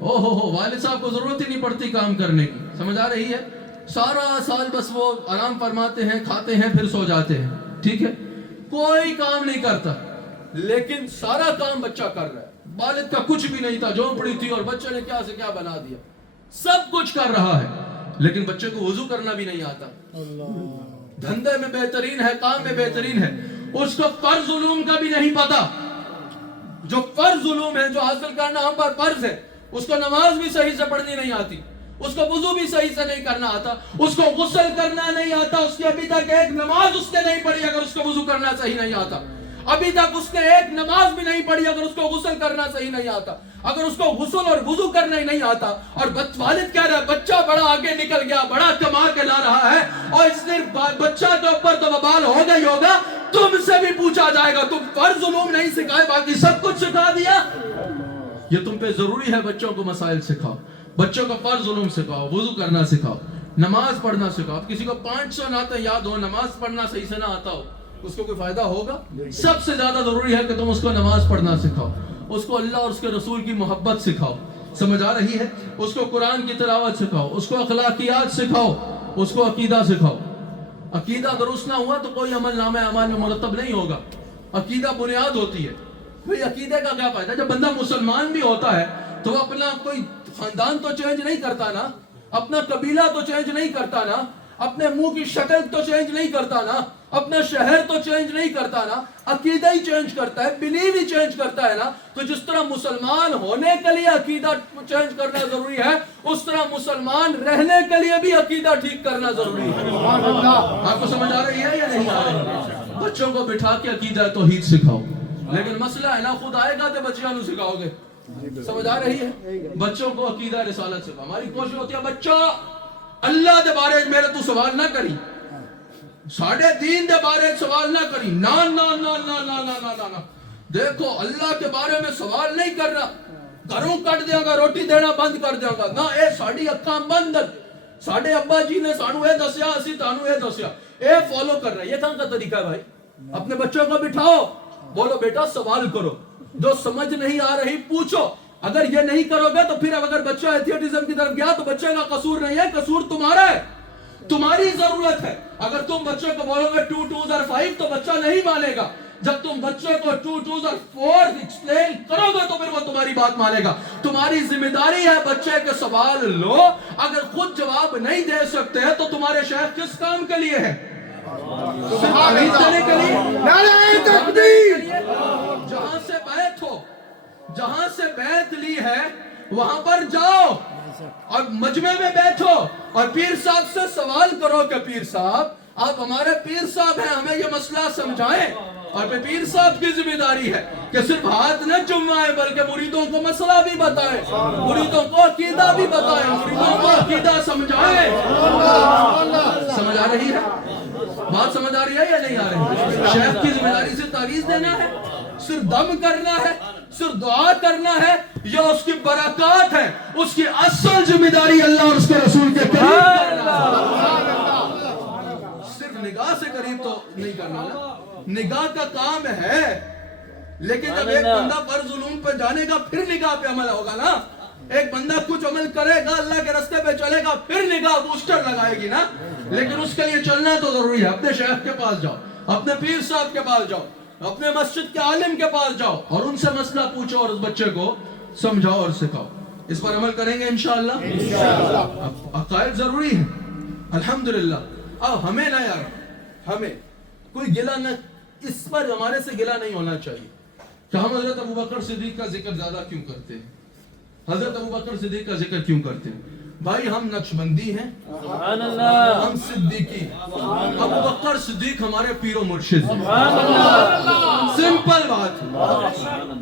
ہو والد صاحب کو ضرورت ہی نہیں پڑتی کام کرنے کی، سمجھ آ رہی ہے، سارا سال بس وہ آرام فرماتے ہیں، کھاتے ہیں، پھر سو جاتے ہیں، ٹھیک ہے، کوئی کام نہیں کرتا، لیکن سارا کام بچہ کر رہا ہے. والد کا کچھ بھی نہیں تھا، جھونپڑی تھی اور بچے نے کیا سے کیا بنا دیا، سب کچھ کر رہا ہے، لیکن بچے کو وضو کرنا بھی نہیں آتا. دھندے میں بہترین ہے، کام میں بہترین ہے، اس کو فرض علوم کا بھی نہیں پتا. جو فرض علوم ہے، جو حاصل کرنا ہم پر فرض ہے، اس کو نماز بھی صحیح سے پڑھنی نہیں آتی، اس کو وضو بھی صحیح سے نہیں کرنا آتا، اس کو غسل کرنا نہیں آتا، اس کی ابھی تک ایک نماز اس نے نہیں پڑھی اگر اس کو وضو کرنا صحیح نہیں آتا، ابھی تک اس نے ایک نماز بھی نہیں پڑھی اگر اس کو غسل کرنا صحیح نہیں آتا، اگر اس کو غسل اور وضو کرنا ہی نہیں آتا، اور والد کہہ رہا ہے بچہ بڑا آگے نکل گیا، بڑا کما کے لا رہا ہے، اور اس نے بچہ کے اوپر تو وبال ہوگا ہی ہوگا، تم سے بھی پوچھا جائے گا تم فرض علوم نہیں سکھائے باقی سب کچھ سکھا دیا. یہ تم پہ ضروری ہے، بچوں کو مسائل سکھاؤ، بچوں کو فرض علوم سکھاؤ، وضو کرنا سکھاؤ، نماز پڑھنا سکھاؤ. کسی کو 500 نعتیں یاد ہو، نماز پڑھنا صحیح سے نہ آتا ہو، اس کو کوئی فائدہ ہوگا؟ سب سے زیادہ ضروری ہے کہ تم اس کو نماز پڑھنا سکھاؤ، اس کو اللہ اور اس کے رسول کی محبت سکھاؤ، سمجھ آ رہی ہے، اس کو قرآن کی تلاوت سکھاؤ، اس کو اخلاقیات سکھاؤ، اس کو عقیدہ سکھاؤ. عقیدہ درست نہ ہوا تو کوئی عمل نامہ اعمال میں مرتب نہیں ہوگا. عقیدہ بنیاد ہوتی ہے. بھئی عقیدے کا کیا فائدہ؟ جب بندہ مسلمان بھی ہوتا ہے تو وہ اپنا کوئی خاندان تو چینج نہیں کرتا نا، اپنا قبیلہ تو چینج نہیں کرتا نا، اپنے منہ کی شکل تو چینج نہیں کرتا نا، اپنا شہر تو چینج نہیں کرتا نا، عقیدہ ہی چینج کرتا ہے، بلیو ہی چینج کرتا ہے نا. تو جس طرح مسلمان ہونے کے لیے عقیدہ چینج کرنا ضروری ہے، اس طرح مسلمان رہنے کے لیے بھی عقیدہ ٹھیک کرنا ضروری ہے. آپ کو سمجھ آ رہی ہے یا نہیں آ رہی؟ بچوں کو بٹھا کے عقیدہ توحید سکھاؤ، لیکن مسئلہ ہے نا خود آئے گا تو بچیاں نو سکھاؤ گے، سمجھ آ رہی ہے؟ بچوں کو عقیدہ رسالت سکھاؤ. ہماری کوشش ہوتی ہے بچہ اللہ دے بارے میرے تو سوال نہ کری، ساڑھے دین دے بارے سوال نہ کری، نا نا نا نا نا نا نا نا نا. دیکھو اللہ کے بارے میں سوال نہیں کرنا، گھروں کٹ دیا گا، روٹی دینا بند کر دیا گا، نہ اے ساڑھی اکھاں بند، ساڑھے ابا جی نے سانو اے دسیا، اسی تانو اے دسیا، اے فالو کر رہا ہے. یہ کہاں کا طریقہ ہے بھائی؟ اپنے بچوں کو بٹھاؤ، بولو بیٹا سوال کرو، جو سمجھ نہیں آ رہی پوچھو. اگر یہ نہیں کرو گے تو پھر اگر بچہ ایتھیٹزم کی طرف گیا تو بچے کا قصور نہیں ہے، قصور تمہارا ہے، تمہاری ضرورت ہے. اگر تم بچے کو بولو گے 2 2 اور 5 تو بچہ نہیں مانے گا. جب تم بچے کو 2 2 اور 4 ایکسپلین کرو گے تو پھر وہ تمہاری بات مانے گا. تمہاری ذمہ داری ہے بچے کے سوال لو، اگر خود جواب نہیں دے سکتے تو تمہارے شیخ کس کام کے لیے ہے؟ صرف دینے کے لیے. نعرہ تکبیر. جہاں سے بیعت ہو، جہاں سے بیعت لی ہے وہاں پر جاؤ اور مجمع میں بیٹھو اور پیر صاحب سے سوال کرو کہ پیر صاحب آپ ہمارے پیر صاحب ہیں، ہمیں یہ مسئلہ سمجھائیں. اور پھر پیر صاحب کی ذمہ داری ہے کہ صرف ہاتھ نہ چمائیں بلکہ مریدوں کو مسئلہ بھی بتائیں، مریدوں کو عقیدہ بھی بتائیں، مریدوں کو عقیدہ سمجھائیں. سمجھ آ رہی ہے بات؟ سمجھ آ رہی ہے یا نہیں آ رہی؟ شیخ کی ذمہ داری صرف تعویذ دینا ہے، صرف دم کرنا ہے، صرف دعا کرنا ہے، یا اس کی برکات ہے؟ اس کی اصل ذمہ داری اللہ اور اس کے رسول کے قریب کرنا. صرف نگاہ سے قریب تو نہیں کرنا نا، نگاہ کا کام ہے، لیکن جب ایک بندہ فرض علوم پہ جانے گا پھر نگاہ پہ عمل ہوگا نا. ایک بندہ کچھ عمل کرے گا، اللہ کے راستے پہ چلے گا، پھر نگاہ بوسٹر لگائے گی نا. لیکن اس کے لیے چلنا تو ضروری ہے. اپنے شیخ کے پاس جاؤ، اپنے پیر صاحب کے پاس جاؤ، اپنے مسجد کے عالم کے پاس جاؤ اور ان سے مسئلہ پوچھو اور اس بچے کو سمجھاؤ اور سکھاؤ. اس پر عمل کریں گے انشاءاللہ. عقائد ضروری ہے الحمدللہ. اب ہمیں نہ یار، ہمیں کوئی گلہ نہ، اس پر ہمارے سے گلہ نہیں ہونا چاہیے کہ ہم حضرت ابوبکر صدیق کا ذکر زیادہ کیوں کرتے ہیں، حضرت ابوبکر صدیق کا ذکر کیوں کرتے ہیں. بھائی ہم نقشبندی ہیں، سبحان اللہ، ہم صدیقی، ابوبکر صدیق ہمارے پیر و مرشد ہیں. سمپل بات ہے.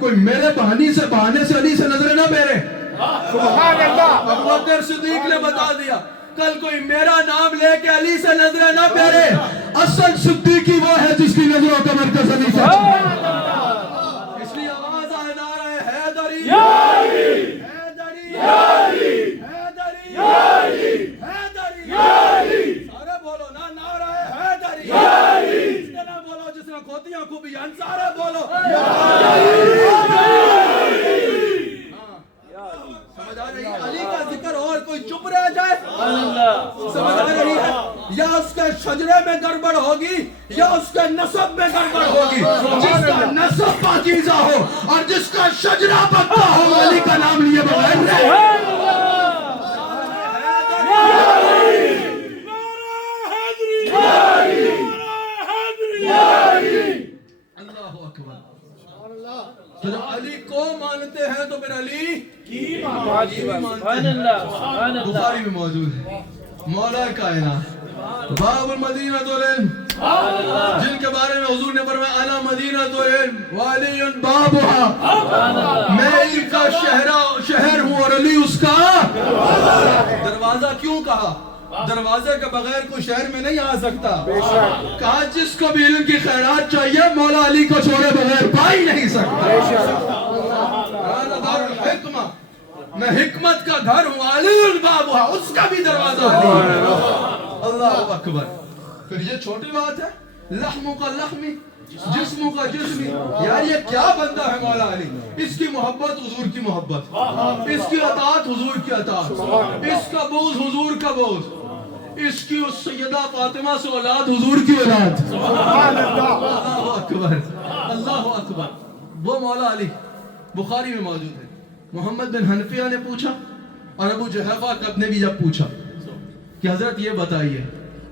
کوئی میرے بہانے سے علی سے نظریں نہ پھیرے. سبحان اللہ. ابو بکر صدیق نے بتا دیا کل کوئی میرا نام لے کے علی سے نظریں نہ پھیرے. اصل صدیقی وہ ہے جس کی نظروں کا مرکز علی سے. اس لیے آواز آئے نعرہ حیدری علی. حیدری علی. حیدری علی. حیدری. علی. سارے بولو نا نعرہ حیدری. علی. جس نے نہ بولو جس نے کھوتیاں خوبیاں سارے بولو. سمجھ آ رہی ہے؟ علی کا ذکر اور کوئی چپ رہ جائے سمجھ آ رہی ہے؟ یا اس کے شجرے میں گڑبڑ ہوگی یا اس کے نسب میں گڑبڑ ہوگی. جس کا نسب پاکیزہ ہو اور جس کا شجرہ پکا ہو علی کا نام لیے بغیر نہیں. اللہ اکبر. تو جب علی کو مانتے ہیں تو پھر علی کی مانتے ہیں. بخاری میں موجود ہے مولا کائنات باب المدینہ العلم جن کے بارے میں حضور نے فرمایا انا مدینہ العلم وعلی بابها. میں علم کا شہر ہوں اور علی اس کا دروازہ. کیوں کہا؟ دروازے کے بغیر کوئی شہر میں نہیں آ سکتا. کہا جس کو بھی علم کی خیرات چاہیے مولا علی کو چھوڑے بغیر پا ہی نہیں سکتا. حکمہ میں حکمت کا گھر ہوں علی البابہ اس کا بھی دروازہ ہے. اللہ اکبر. پھر یہ چھوٹی بات ہے لحم کا لحمی جسم کا جسمی. یار یہ کیا بندہ ہے مولا علی. اس کی محبت حضور کی محبت, اس کی اطاعت حضور کی اطاعت, اس کا بغض حضور کا بغض, اس کی اس سیدہ فاطمہ سے اولاد حضور کی اولاد. اللہ اکبر اللہ اکبر. وہ مولا علی بخاری میں موجود ہے. محمد بن حنفیہ نے پوچھا اور ابو جحیفہ نے بھی جب پوچھا کہ حضرت یہ بتائیے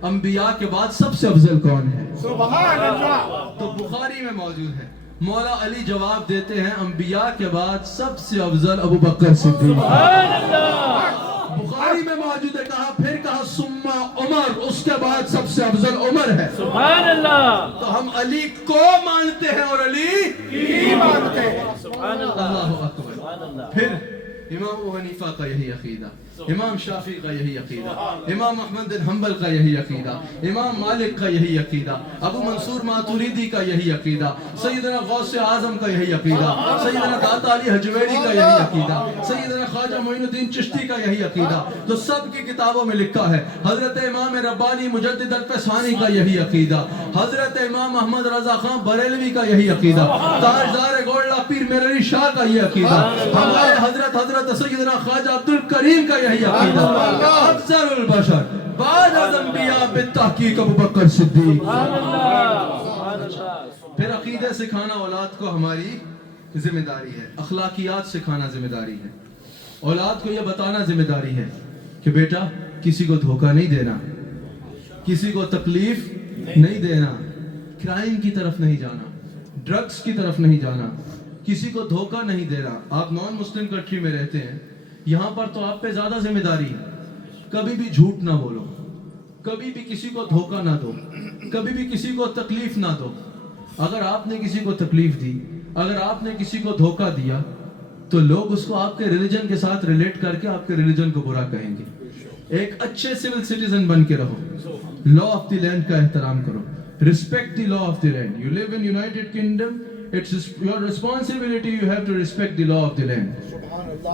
انبیاء کے بعد سب سے افضل کون ہے؟ سبحان اللہ. تو بخاری میں موجود ہے مولا علی جواب دیتے ہیں انبیاء کے بعد سب سے افضل ابو بکر صدیق. بخاری میں موجود ہے. کہا پھر کہا ثم عمر اس کے بعد سب سے افضل عمر ہے. سبحان اللہ. تو ہم علی کو مانتے ہیں اور علی کی مانتے ہیں. سبحان اللہ. اللہ اکبر. پھر امام ابو حنیفہ کا یہی عقیدہ, امام شافعی کا یہی عقیدہ, امام احمد بن حنبل کا یہی عقیدہ, امام مالک کا یہی عقیدہ, ابو منصور ماتوریدی کا یہی عقیدہ, سیدنا غوث اعظم کا یہی عقیدہ, سیدنا داتا علی حجویری کا یہی عقیدہ, سیدنا خواجہ معین الدین چشتی کا یہی عقیدہ, جو سب کی کتابوں میں لکھا ہے. حضرت امام ربانی مجدد الفسانی کا یہی عقیدہ, حضرت امام احمد رضا خان بریلوی کا یہی عقیدہ, تاجدار گولڈا پیر میر علی شاہ کا یہ عقیدہ, ہمارے حضرت سیدنا خواجہ عبد الکریم کا یہی عقیدہ. افضل البشر بعد از انبیاء بالتحقیق ابو بکر صدیق. پھر عقیدے سکھانا اولاد کو ہماری ذمہ داری ہے, اخلاقیات سکھانا ذمہ داری ہے, اولاد کو یہ بتانا ذمہ داری ہے کہ بیٹا کسی کو دھوکہ نہیں دینا, کسی کو تکلیف نہیں دینا, کرائم کی طرف نہیں جانا, ڈرگز کی طرف نہیں جانا, کسی کو دھوکہ نہیں دینا. آپ نان مسلم کنٹری میں رہتے ہیں, یہاں پر تو آپ پہ زیادہ ذمہ داری ہے. کبھی بھی جھوٹ نہ بولو, کبھی بھی کسی کو دھوکہ نہ دو, کبھی بھی کسی کو تکلیف نہ دو. اگر آپ نے کسی کو تکلیف دی, اگر آپ نے کسی کو دھوکہ دیا تو لوگ اس کو آپ کے ریلیجن کے ساتھ ریلیٹ کر کے آپ کے ریلیجن کو برا کہیں گے. ایک اچھے سول سٹیزن بن کے رہو, لا آف دی لینڈ کا احترام کرو, respect the law of the land. You live in United Kingdom, it's your responsibility, you have to respect the law of the land.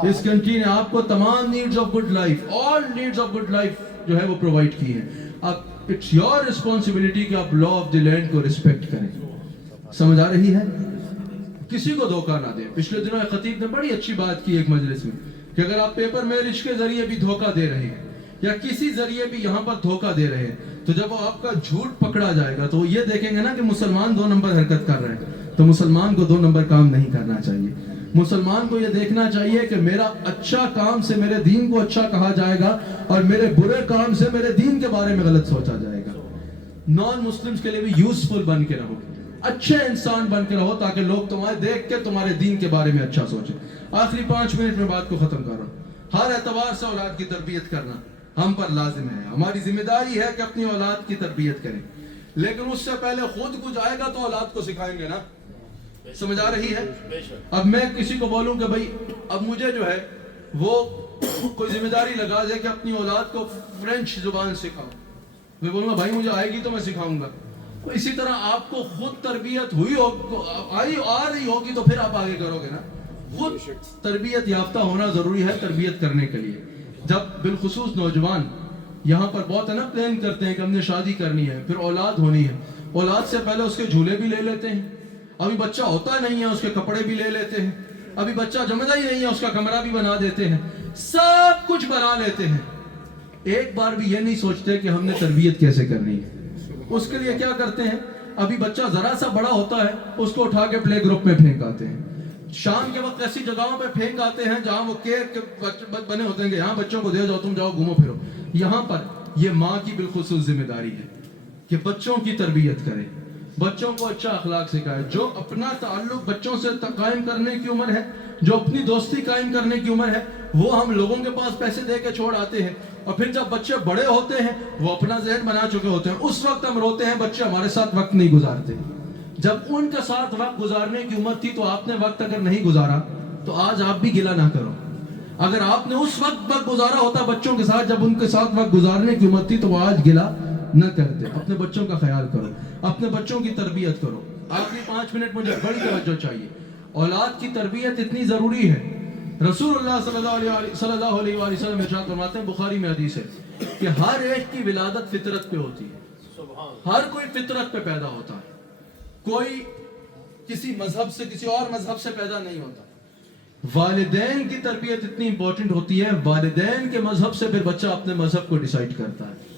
اس کنٹری نے آپ کو تمام needs of good life, all needs of good life جو ہے وہ provide کی ہیں. اب it's your responsibility کہ آپ law of the land کو respect کریں. سمجھ آ رہی ہے؟ کسی کو دھوکہ نہ دیں. پچھلے دنوں ایک خطیب نے بڑی اچھی بات کی ایک مجلس میں کہ اگر آپ پیپر میرج کے ذریعے بھی دھوکہ دے رہے ہیں یا کسی ذریعے بھی یہاں پر دھوکہ دے رہے ہیں, تو جب وہ آپ کا جھوٹ پکڑا جائے گا تو وہ یہ دیکھیں گے نا کہ مسلمان 2 نمبر حرکت کر رہے ہیں, تو مسلمان کو 2 نمبر کام نہیں کرنا چاہیے. مسلمان کو یہ دیکھنا چاہیے کہ میرا اچھا کام سے میرے دین کو اچھا کہا جائے گا اور میرے برے کام سے میرے دین کے بارے میں غلط سوچا جائے گا. نان مسلمز کے لیے بھی یوزفل بن کے رہو, اچھے انسان بن کے رہو تاکہ لوگ تمہارے دیکھ کے تمہارے دین کے بارے میں اچھا سوچیں. آخری 5 منٹ میں بات کو ختم کر رہا ہوں. ہر اعتبار سے اولاد کی تربیت کرنا ہم پر لازم ہے. ہماری ذمہ داری ہے کہ اپنی اولاد کی تربیت کریں, لیکن اس سے پہلے خود کچھ آئے گا تو اولاد کو سکھائیں گے نا. سمجھ آ رہی ہے؟ اب میں کسی کو بولوں کہ بھائی اب مجھے جو ہے وہ کوئی ذمہ داری لگا دے کہ اپنی اولاد کو فرینچ زبان سکھاؤ، میں بولوں گا بھائی مجھے آئے گی تو میں سکھاؤں گا. تو اسی طرح آپ کو خود تربیت ہوئی آ رہی ہوگی تو پھر آپ آگے کرو گے نا. خود تربیت یافتہ ہونا ضروری ہے تربیت کرنے کے لیے. جب بالخصوص نوجوان یہاں پر بہت ہے نا پلان کرتے ہیں کہ ہم نے شادی کرنی ہے، پھر اولاد ہونی ہے، اولاد سے پہلے اس کے جھولے بھی لے لیتے ہیں، ابھی بچہ ہوتا نہیں ہے اس کے کپڑے بھی لے لیتے ہیں، ابھی بچہ جمتا ہی نہیں ہے اس کا کمرہ بھی بنا دیتے ہیں، سب کچھ بنا لیتے ہیں. ایک بار بھی یہ نہیں سوچتے کہ ہم نے تربیت کیسے کرنی ہے. اس کے لیے کیا کرتے ہیں، ابھی بچہ ذرا سا بڑا ہوتا ہے اس کو اٹھا کے پلے گروپ میں پھینک آتے ہیں. شام کے وقت ایسی جگہوں پہ پھینک آتے ہیں جہاں وہ کیک بنے ہوتے ہیں کہ یہاں بچوں کو دے جاؤ، تم جاؤ گھومو پھرو. یہاں پر یہ ماں کی بالخصوص ذمہ داری ہے کہ بچوں کی تربیت کرے، بچوں کو اچھا اخلاق سکھائے. جو اپنا تعلق بچوں سے قائم کرنے کی عمر ہے، جو اپنی دوستی قائم کرنے کی عمر ہے، وہ ہم لوگوں کے پاس پیسے دے کے چھوڑ آتے ہیں. اور پھر جب بچے بڑے ہوتے ہیں وہ اپنا ذہن بنا چکے ہوتے ہیں، اس وقت ہم روتے ہیں بچے ہمارے ساتھ وقت نہیں گزارتے. جب ان کے ساتھ وقت گزارنے کی عمر تھی تو آپ نے وقت اگر نہیں گزارا تو آج آپ بھی گلہ نہ کرو. اگر آپ نے اس وقت گزارا ہوتا بچوں کے ساتھ جب ان کے ساتھ وقت گزارنے کی عمر تھی تو وہ آج گلہ نہ کرتے. اپنے بچوں کا خیال کرو، اپنے بچوں کی تربیت کرو. آخری 5 منٹ مجھے بڑی توجہ چاہیے. اولاد کی تربیت اتنی ضروری ہے. رسول اللہ صلی اللہ علیہ وآلہ وسلم ارشاد فرماتے ہیں، بخاری میں حدیث ہے کہ ہر ایک کی ولادت فطرت پہ ہوتی ہے. ہر کوئی فطرت پہ پیدا ہوتا ہے، کوئی کسی مذہب سے کسی اور مذہب سے پیدا نہیں ہوتا. والدین کی تربیت اتنی امپورٹنٹ ہوتی ہے. والدین کے مذہب سے پھر بچہ اپنے مذہب کو ڈیسائیڈ کرتا ہے،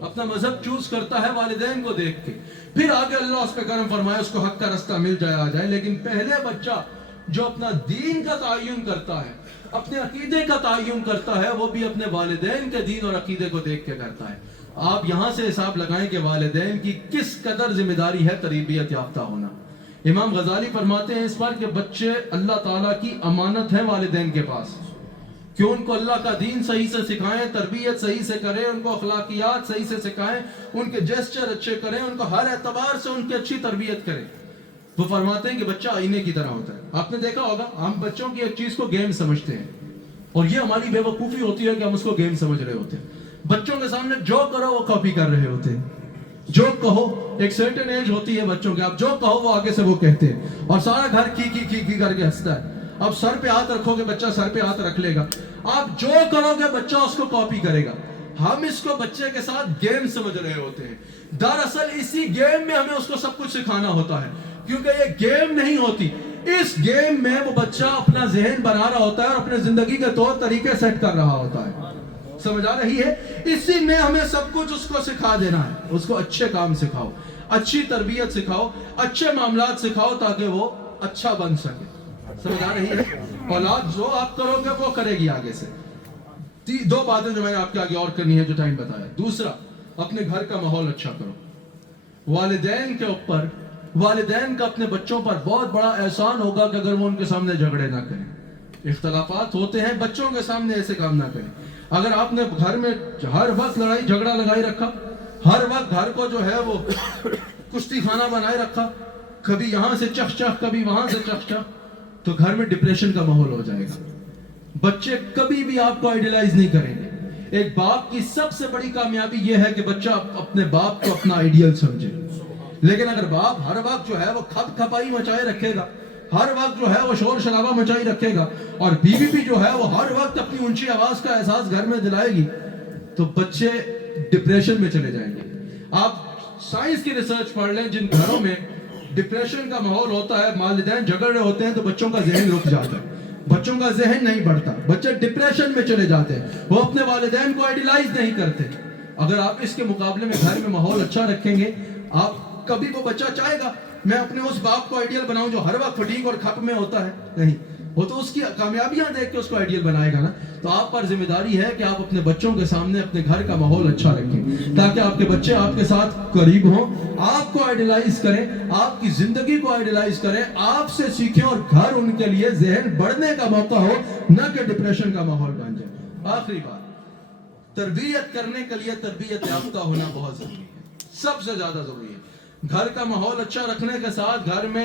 اپنا مذہب چوز کرتا ہے والدین کو دیکھ کے. پھر آگے اللہ اس پہ کرم فرمائے اس کو حق کا رستہ مل جائے آ جائے. لیکن پہلے بچہ جو اپنا دین کا تعین کرتا ہے، اپنے عقیدے کا تعین کرتا ہے، وہ بھی اپنے والدین کے دین اور عقیدے کو دیکھ کے کرتا ہے. آپ یہاں سے حساب لگائیں کہ والدین کی کس قدر ذمہ داری ہے تربیت یافتہ ہونا. امام غزالی فرماتے ہیں اس پر کہ بچے اللہ تعالیٰ کی امانت ہیں والدین کے پاس، کہ ان کو اللہ کا دین صحیح سے سکھائیں، تربیت صحیح سے کریں، ان کو اخلاقیات صحیح سے سکھائیں، ان کے جیسچر اچھے کریں، ان کو ہر اعتبار سے ان کی اچھی تربیت کریں. وہ فرماتے ہیں کہ بچہ آئینے کی طرح ہوتا ہے. آپ نے دیکھا ہوگا ہم بچوں کی ایک چیز کو گیم سمجھتے ہیں اور یہ ہماری بے وقوفی ہوتی ہے کہ ہم اس کو گیم سمجھ رہے ہوتے ہیں. بچوں کے سامنے جو کرو وہ کاپی کر رہے ہوتے ہیں. جو کہو، ایک سرٹن ایج ہوتی ہے بچوں کے، آپ جو کہو وہ آگے سے وہ کہتے ہیں اور سارا گھر کی کر کے ہنستا ہے. اب سر پہ ہاتھ رکھو گے بچہ سر پہ ہاتھ رکھ لے گا. آپ جو کرو گے بچہ اس کو کاپی کرے گا. ہم اس کو بچے کے ساتھ گیم سمجھ رہے ہوتے ہیں. دراصل اسی گیم میں ہمیں اس کو سب کچھ سکھانا ہوتا ہے، کیونکہ یہ گیم نہیں ہوتی. اس گیم میں وہ بچہ اپنا ذہن بنا رہا ہوتا ہے اور اپنے زندگی کے طور طریقے سیٹ کر رہا ہوتا ہے. سمجھ آ رہی ہے؟ اسی میں ہمیں سب کچھ اس کو سکھا دینا ہے. اس کو اچھے کام سکھاؤ، اچھی تربیت سکھاؤ، اچھے معاملات سکھاؤ تاکہ وہ اچھا بن سکے. سمجھ آ رہی ہے؟ اولاد جو آپ کرو گے وہ کرے گی آگے سے. 2 باتیں جو میں نے آپ کے آگے اور کرنی ہے جو ٹائم بتایا. دوسرا، اپنے گھر کا ماحول اچھا کرو. والدین کے اوپر، والدین کا اپنے بچوں پر بہت بڑا احسان ہوگا کہ اگر وہ ان کے سامنے جھگڑے نہ کریں. اختلافات ہوتے ہیں، بچوں کے سامنے ایسے کام نہ کریں. اگر آپ نے گھر میں ہر وقت لڑائی جھگڑا لگائی رکھا، ہر وقت گھر کو جو ہے وہ کشتی خانہ بنائے رکھا، کبھی یہاں سے چخ کبھی وہاں سے چخ، تو گھر میں ڈپریشن کا ماحول ہو جائے گا. بچے کبھی بھی آپ کو آئیڈیلائز نہیں کریں گے. ایک باپ کی سب سے بڑی کامیابی یہ ہے کہ بچہ اپنے باپ کو اپنا آئیڈیل سمجھے. لیکن اگر باپ ہر وقت جو ہے وہ کھپ کھپائی مچائے رکھے گا، ہر وقت جو ہے وہ شور شرابہ مچائی رکھے گا، اور بیوی بھی جو ہے وہ ہر وقت اپنی اونچی آواز کا احساس گھر میں دلائے گی، تو بچے ڈپریشن میں چلے جائیں گے. آپ سائنس کی ریسرچ پڑھ لیں، جن گھروں میں ڈپریشن کا ماحول ہوتا ہے، والدین جھگڑ رہے ہوتے ہیں، تو بچوں کا ذہن رک جاتا ہے، بچوں کا ذہن نہیں بڑھتا، بچے ڈپریشن میں چلے جاتے ہیں، وہ اپنے والدین کو آئیڈیلائز نہیں کرتے. اگر آپ اس کے مقابلے میں گھر میں ماحول اچھا رکھیں گے، آپ کبھی وہ بچہ چاہے گا میں اپنے اس باپ کو آئیڈیل بناؤں جو ہر وقت فٹیگ اور کھپ میں ہوتا ہے؟ نہیں، وہ تو اس کی کامیابیاں دیکھ کے اس کو آئیڈیل بنائے گا نا. تو آپ پر ذمہ داری ہے کہ آپ اپنے بچوں کے سامنے اپنے گھر کا ماحول اچھا رکھیں تاکہ آپ کے بچے آپ کے ساتھ قریب ہوں، آپ کو آئیڈیلائز کریں، آپ کی زندگی کو آئیڈیلائز کریں، آپ سے سیکھیں، اور گھر ان کے لیے ذہن بڑھنے کا موقع ہو، نہ کہ ڈپریشن کا ماحول بن جائے. آخری بات، تربیت کرنے کے لیے تربیت یافتہ ہونا بہت ضروری ہے، سب سے زیادہ ضروری ہے. گھر کا ماحول اچھا رکھنے کے ساتھ گھر میں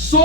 100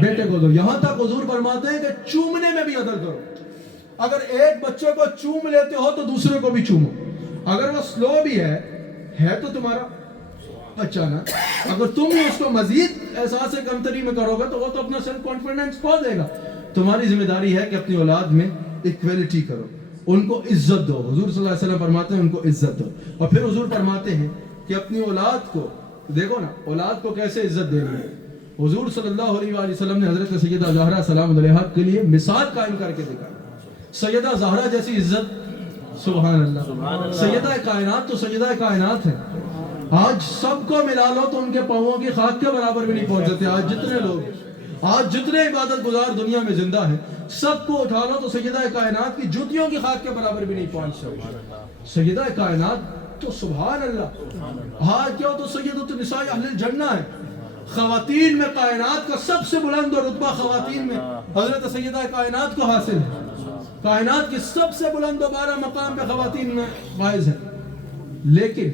بیٹے کو دو. یہاں تک حضور فرماتے ہیں کہ چومنے میں بھی عدل کرو. اگر ایک بچے کو چوم لیتے ہو تو دوسرے کو بھی چومو. اگر وہ سلو بھی ہے تو تمہارا بچہ نا. اگر تم اس کو مزید احساس کمتری میں کرو گے تو وہ تو اپنا سیلف کانفیڈنس کھو دے گا. تمہاری ذمہ داری ہے کہ اپنی اولاد میں ایکویلٹی کرو, ان کو عزت دو. حضور صلی اللہ علیہ وسلم فرماتے ہیں ان کو عزت دو. اور پھر حضور فرماتے ہیں کہ اپنی اولاد کو دیکھو نا, اولاد کو کیسے عزت دینی ہے. حضور صلی اللہ علیہ وآلہ وسلم نے حضرت سیدہ زہرا سلام علیہا کے لیے مثال قائم کر کے دکھائی. سیدہ زہرا جیسی عزت, سبحان اللہ, سیدہ کائنات تو سیدہ کائنات ہے. آج سب کو ملا لو تو ان کے پاؤں کی خاک کے برابر بھی نہیں پہنچ سکتے. آج جتنے لوگ, آج جتنے عبادت گزار دنیا میں زندہ ہیں, سب کو اٹھا لو تو سیدہ کائنات کی جوتیوں کی خاک کے برابر بھی نہیں پہنچ سکتے. سیدہ کائنات تو سبحان اللہ, ہاں کیا تو سیدۃ النساء اہل الجنہ ہے. خواتین میں کائنات کا سب سے بلند رتبہ خواتین میں حضرت سیدہ کائنات کو حاصل ہے. کائنات کی سب سے بلند و بالا مقام پہ خواتین میں فائز ہے. لیکن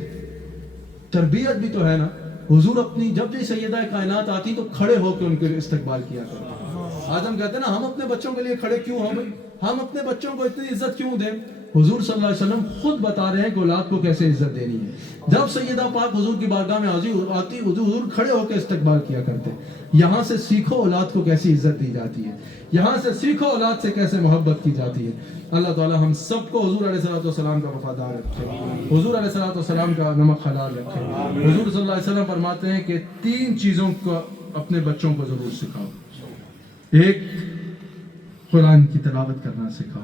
تربیت بھی تو ہے نا. حضور اپنی جب بھی سیدہ کائنات آتی تو کھڑے ہو کے ان کے استقبال کیا کرتے. آج ہم کہتے ہیں نا, ہم اپنے بچوں کے لیے کھڑے کیوں ہوں بھائی, ہم اپنے بچوں کو اتنی عزت کیوں دیں. حضور صلی اللہ علیہ وسلم خود بتا رہے ہیں کہ اولاد کو کیسے عزت دینی ہے. جب سیدہ پاک حضور کی بارگاہ میں آتی, حضور کھڑے ہو کے استقبال کیا کرتے. یہاں سے سیکھو اولاد کو کیسی عزت دی جاتی ہے, یہاں سے سیکھو اولاد سے کیسے محبت کی جاتی ہے. اللہ تعالی ہم سب کو حضور علیہ السلام کا وفادار رکھے, حضور علیہ السلام کا نمک حلال رکھے. حضور صلی اللہ علیہ وسلم فرماتے ہیں کہ 3 چیزوں کو اپنے بچوں کو ضرور سکھاؤ. ایک, قرآن کی تلاوت کرنا سکھاؤ.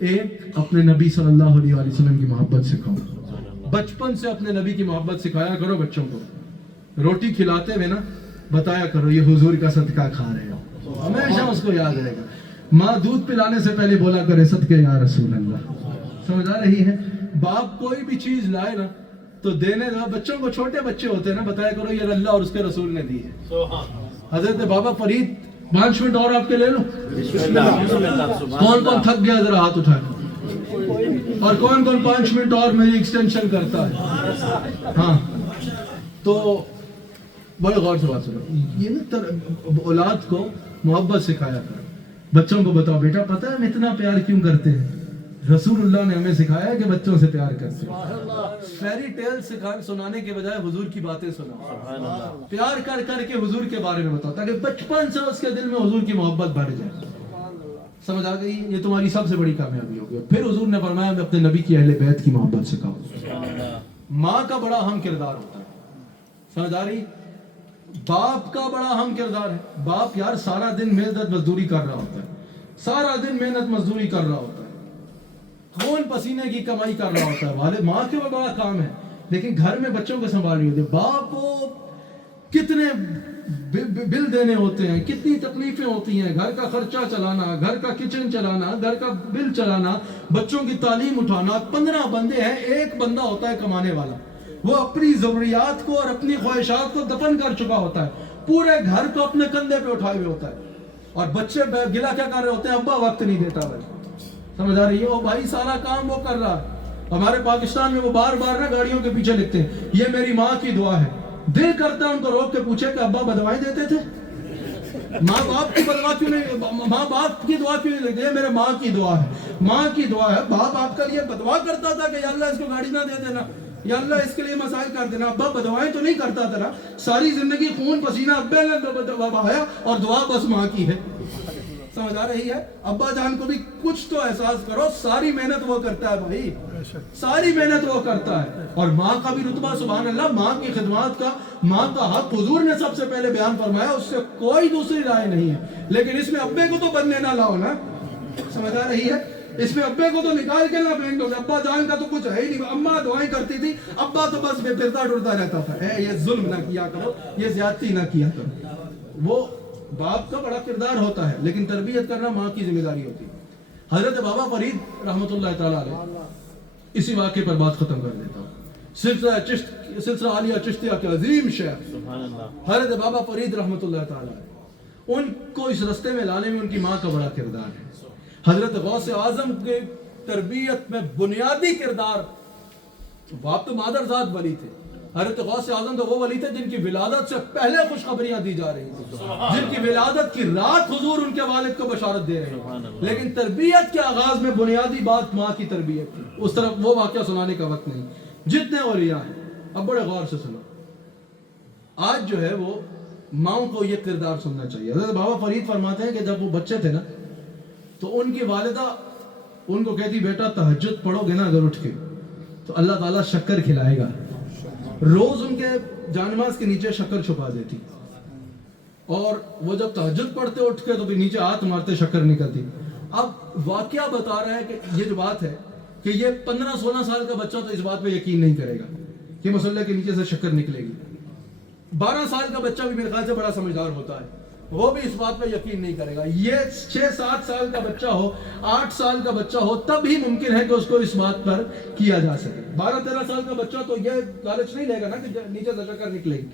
ایک, اپنے نبی صلی اللہ علیہ وسلم کی محبت سکھاؤ. بچپن سے اپنے نبی کی محبت سکھایا کرو بچوں کو. روٹی کھلاتے ہوئے نا بتایا کرو یہ حضور کا صدقہ کھا رہے ہو, ہمیشہ اس کو یاد رہے گا. ماں دودھ پلانے سے پہلے بولا کرے صدقے یا رسول اللہ. سمجھ آ رہی ہے. باپ کوئی بھی چیز لائے نا تو دینے دو. بچوں کو, چھوٹے بچے ہوتے ہیں نا, بتایا کرو یہ اللہ اور اس کے رسول نے دی ہے. حضرت بابا فرید 5 منٹ اور آپ کے لے لو. کون کون تھک گیا ذرا ہاتھ اٹھائے, اور کون کون 5 منٹ اور میری ایکسٹینشن کرتا ہے. ہاں تو بڑے غور سے بات سنو. یہ نا اولاد کو محبت سکھایا کرو. بچوں کو بتاؤ بیٹا پتہ ہے ہم اتنا پیار کیوں کرتے ہیں. رسول اللہ نے ہمیں سکھایا ہے کہ بچوں سے پیار کرتے ہیں. فیری ٹیل سنانے کے بجائے حضور کی باتیں سناؤ. پیار کر کر کے حضور کے بارے میں بتاؤ تاکہ بچپن سے اس کے دل میں حضور کی محبت بڑھ جائے. سمجھ آ گئی. یہ تمہاری سب سے بڑی کامیابی ہوگی. پھر حضور نے فرمایا میں اپنے نبی کی اہل بیت کی محبت سکھاؤ. ماں کا بڑا اہم کردار ہوتا ہے. سمجھ آ رہی. باپ کا بڑا اہم کردار ہے. باپ یار سارا دن محنت مزدوری کر رہا ہوتا ہے, سارا دن محنت مزدوری کر رہا ہوتا ہے, خون پسینے کی کمائی کر رہا ہوتا ہے. والد ماں کے وہ بڑا کام ہے, لیکن گھر میں بچوں کو سنبھالنی ہوتی ہے. باپ کو کتنے بل دینے ہوتے ہیں, کتنی تکلیفیں ہوتی ہیں. گھر کا خرچہ چلانا, گھر کا کچن چلانا, گھر کا بل چلانا, بچوں کی تعلیم اٹھانا. 15 بندے ہیں, ایک بندہ ہوتا ہے کمانے والا. وہ اپنی ضروریات کو اور اپنی خواہشات کو دفن کر چکا ہوتا ہے, پورے گھر کو اپنے کندھے پہ اٹھائے ہوئے ہوتا ہے. اور بچے گلا کیا کر رہے ہوتے ہیں, ابا وقت نہیں دیتا بھائی. سمجھ آ رہی ہے. وہ بھائی سارا کام وہ کر رہا ہے. ہمارے پاکستان میں وہ بار بار نا گاڑیوں کے پیچھے لکھتے ہیں یہ میری ماں کی دعا ہے. دل کرتا ہے ان کو روک کے پوچھے کہ ابا بدوائیں دیتے تھے, ماں باپ کی بدوا کیوں نہیں, ماں باپ کی دعا کیوں نہیں لکھتے. یہ میرے ماں کی دعا ہے, ماں کی دعا ہے. باپ آپ کا لیے بدوا کرتا تھا کہ یا اللہ اس کو گاڑی نہ دے دینا, یا اللہ اس کے لیے مسائل کر دینا. ابا بدوائیں تو نہیں کرتا تھا, ساری زندگی خون پسینہ ابے نے بہایا اور دعا بس ماں کی ہے. سمجھ آ رہی ہے. ابا جان کو بھی کچھ تو احساس کرو, ساری محنت وہ کرتا ہے بھائی, ساری محنت وہ کرتا ہے. اور ماں کا بھی رتبہ سبحان اللہ, ماں کی خدمات کا, ماں کا حق حضور نے سب سے پہلے بیان فرمایا, اس سے کوئی دوسری رائے نہیں ہے. لیکن اس میں ابے کو تو بننے نہ لاؤ نا. سمجھ آ رہی ہے. اس میں ابے کو تو نکال کے نہ پھینک دو. ابا جان کا تو کچھ ہے ہی نہیں. اماں دعائیں کرتی تھی, ابا تو بس پھرتا ڈرتا رہتا تھا. یہ ظلم نہ کیا کرو, یہ زیادتی نہ کیا کرو. وہ باپ کا بڑا کردار ہوتا ہے, لیکن تربیت کرنا ماں کی ذمہ داری ہوتی ہے. حضرت بابا فرید رحمۃ اللہ تعالیٰ علیہ, اسی واقعے پر بات ختم کر دیتا ہوں. سلسلہ عالیہ چشتیہ کے عظیم شیخ حضرت بابا فرید رحمۃ اللہ تعالیٰ علیہ, ان کو اس رستے میں لانے میں ان کی ماں کا بڑا کردار ہے. حضرت غوث اعظم کے تربیت میں بنیادی کردار, باپ تو مادر ذات ولی تھے, حضرت غوث اعظم تو وہ ولی تھے جن کی ولادت سے پہلے خوشخبریاں دی جا رہی تھی, جن کی ولادت کی رات حضور ان کے والد کو بشارت دے رہے ہیں, لیکن تربیت کے آغاز میں بنیادی بات ماں کی تربیت تھی. اس طرف وہ واقعہ سنانے کا وقت نہیں. جتنے اولیاء ہیں اب بڑے غور سے سنو. آج جو ہے وہ ماؤں کو یہ کردار سننا چاہیے. حضرت بابا فرید فرماتے ہیں کہ جب وہ بچے تھے نا تو ان کی والدہ ان کو کہتی بیٹا تہجد پڑھو گے نا اگر اٹھ کے تو اللہ تعالیٰ شکر کھلائے گا. روز ان کے جانماز کے نیچے شکر چھپا دیتی, اور وہ جب تہجد پڑھتے اٹھ کے تو پھر نیچے ہاتھ مارتے شکر نکلتی. اب واقعہ بتا رہا ہے کہ یہ جو بات ہے کہ یہ 15-16 سال کا بچہ تو اس بات پہ یقین نہیں کرے گا کہ مصلی کے نیچے سے شکر نکلے گی. 12 سال کا بچہ بھی میرے خیال سے بڑا سمجھدار ہوتا ہے, وہ بھی اس بات پہ یقین نہیں کرے گا. یہ 6-7 سال کا بچہ ہو, 8 سال کا بچہ ہو, تب ہی ممکن ہے کہ اس کو اس بات پر کیا جا سکے. 12-13 سال کا بچہ تو یہ لالچ نہیں لے گا نا کہ نیچے سے شکر نکلے گی.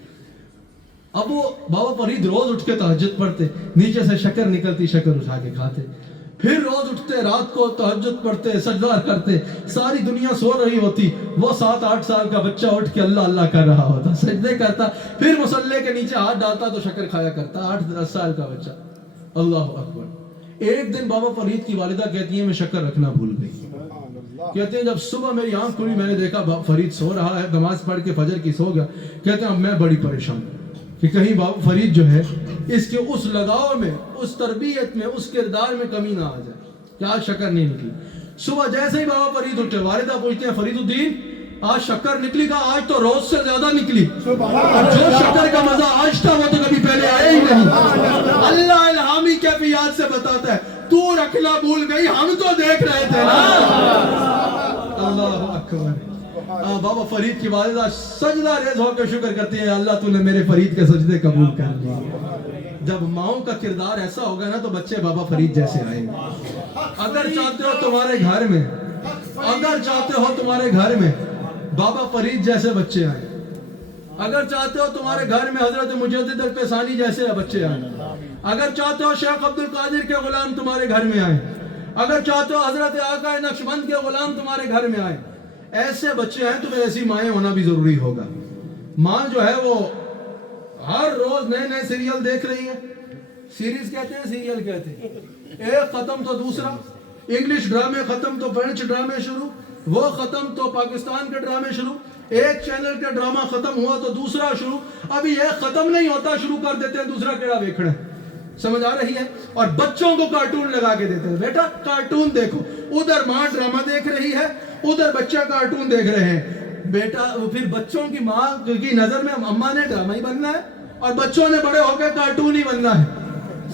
اب وہ بابا فرید روز اٹھ کے تہجد پڑھتے, نیچے سے شکر نکلتی, شکر اٹھا کے کھاتے. پھر روز اٹھتے, رات کو تہجد پڑھتے, سجدہ کرتے, ساری دنیا سو رہی ہوتی, وہ 7-8 سال کا بچہ اٹھ کے اللہ اللہ کر رہا ہوتا, سجدے کرتا, پھر مصلی کے نیچے ہاتھ ڈالتا تو شکر کھایا کرتا. 8-10 سال کا بچہ. اللہ اکبر. ایک دن بابا فرید کی والدہ کہتی ہیں میں شکر رکھنا بھول گئی. کہتے ہیں جب صبح میری آنکھ کھلی میں نے دیکھا فرید سو رہا ہے, نماز پڑھ کے فجر کی سو گیا. کہتے ہیں اب میں بڑی پریشان ہوں کہ کہیں بابا فرید جو ہے اس کے اس لگاؤ میں, اس تربیت میں, اس کردار میں کمی نہ آ جائے کہ آج شکر نہیں نکلی. صبح جیسے ہی بابا فرید اٹھے, والدہ پوچھتے ہیں فرید الدین آج شکر نکلی؟ کا آج تو روز سے زیادہ نکلی. اور جو شکر کا مزہ آج تھا وہ تو کبھی پہلے آیا ہی نہیں. اللہ الہامی کیفیات سے بتاتا ہے تو رکھنا بھول گئی, ہم تو دیکھ رہے تھے نا. اللہ اکبر. بابا فرید کی والدہ سجدہ ریز ہو کے شکر کرتی ہیں اللہ تو نے میرے فرید کے سجدے قبول کر لیے. جب ماؤں کا کردار ایسا ہوگا نا تو بچے بابا فرید جیسے آئیں گے. اگر چاہتے ہو تمہارے گھر میں, اگر چاہتے ہو تمہارے گھر میں بابا فرید جیسے بچے آئیں, اگر چاہتے ہو تمہارے گھر میں حضرت مجدد الفیصانی جیسے بچے آئیں, اگر چاہتے ہو شیخ عبد القادر کے غلام تمہارے گھر میں آئیں, اگر چاہتے ہو حضرت آقا نقشبند کے غلام تمہارے گھر میں آئیں, ایسے بچے ہیں تو پھر ایسی مائیں ہونا بھی ضروری ہوگا. ماں جو ہے وہ ہر روز نئے نئے سیریل دیکھ رہی ہے. سیریز کہتے ہیں, سیریل کہتے ہیں. ایک ختم تو دوسرا, انگلش ڈرامے ختم تو فرینچ ڈرامے شروع, وہ ختم تو پاکستان کے ڈرامے شروع, ایک چینل کا ڈرامہ ختم ہوا تو دوسرا شروع. ابھی ایک ختم نہیں ہوتا شروع کر دیتے ہیں دوسرا کیڑا دیکھنا ہے. سمجھ آ رہی ہے؟ اور بچوں کو کارٹون لگا کے دیتے ہیں, بیٹا کارٹون دیکھو. ادھر ماں ڈرامہ دیکھ رہی ہے, ادھر بچہ کارٹون دیکھ رہے ہیں. بیٹا پھر بچوں کی ماں کی نظر میں اماں نے ڈرامہ ہی بننا ہے اور بچوں نے بڑے ہو کے کارٹون ہی بننا ہے.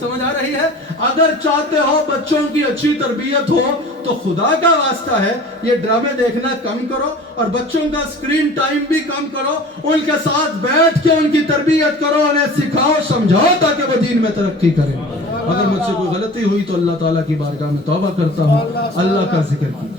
سمجھ آ رہی ہے؟ اگر چاہتے ہو بچوں کی اچھی تربیت ہو تو خدا کا واسطہ ہے یہ ڈرامے دیکھنا کم کرو اور بچوں کا سکرین ٹائم بھی کم کرو. ان کے ساتھ بیٹھ کے ان کی تربیت کرو, انہیں سکھاؤ, سمجھاؤ تاکہ وہ دین میں ترقی کریں. اگر مجھ سے کوئی غلطی ہوئی تو اللہ تعالیٰ کی بارگاہ میں توبہ کرتا ہوں. اللہ کا ذکر کیجیے.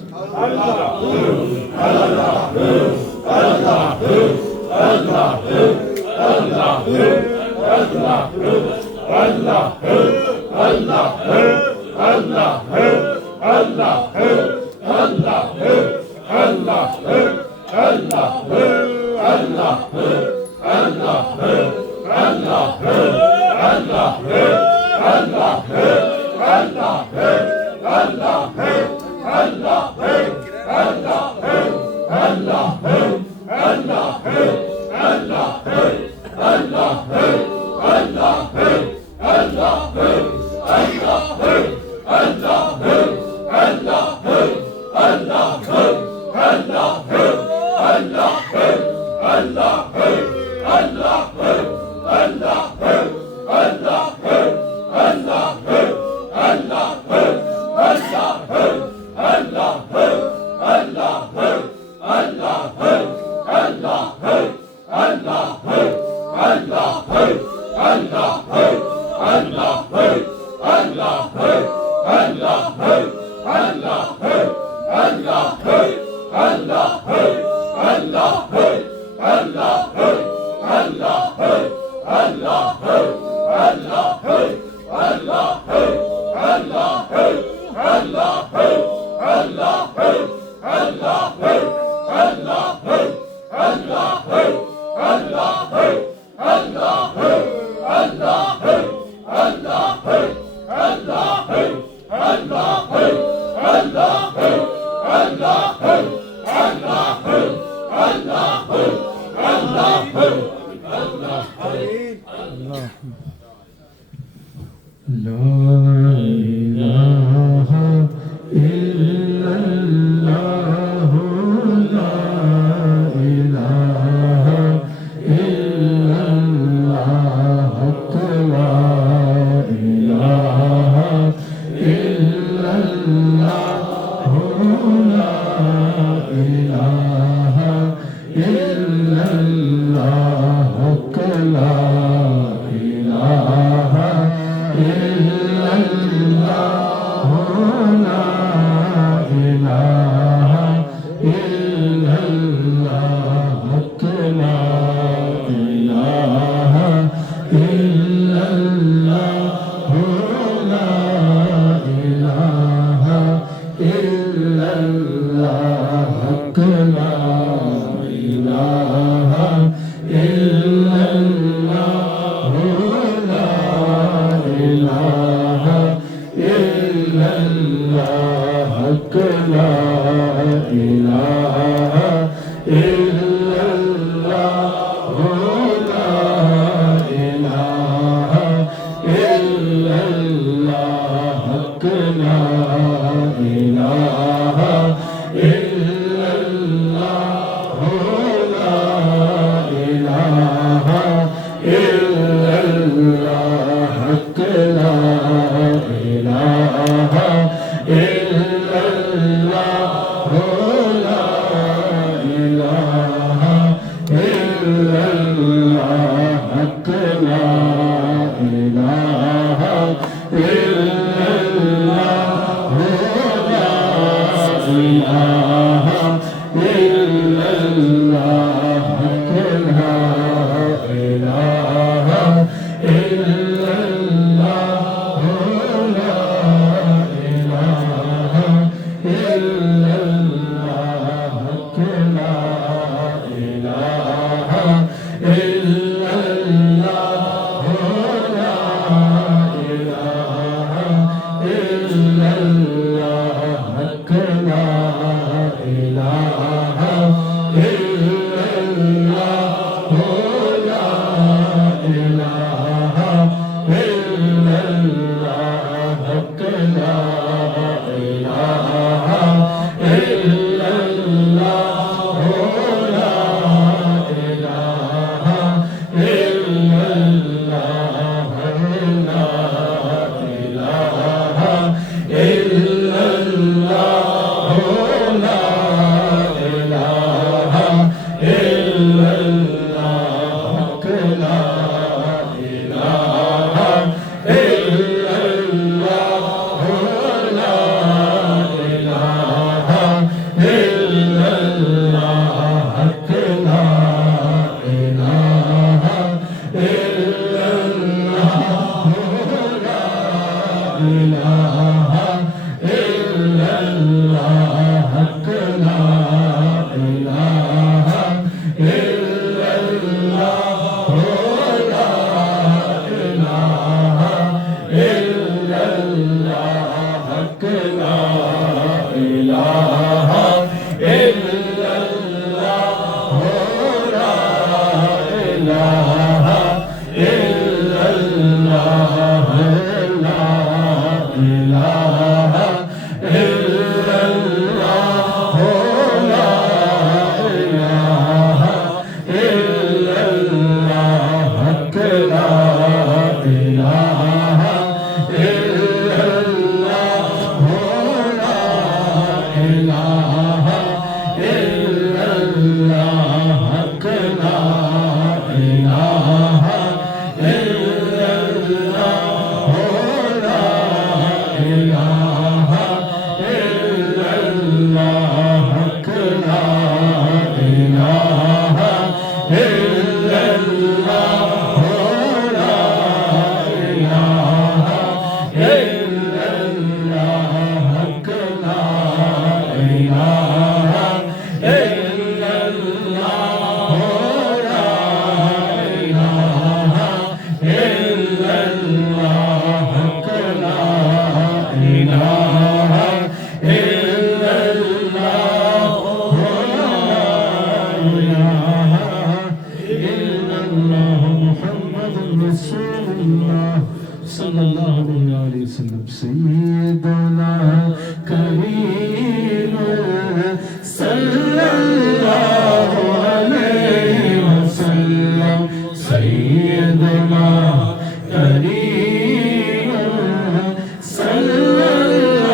سيدنا كريم صلى الله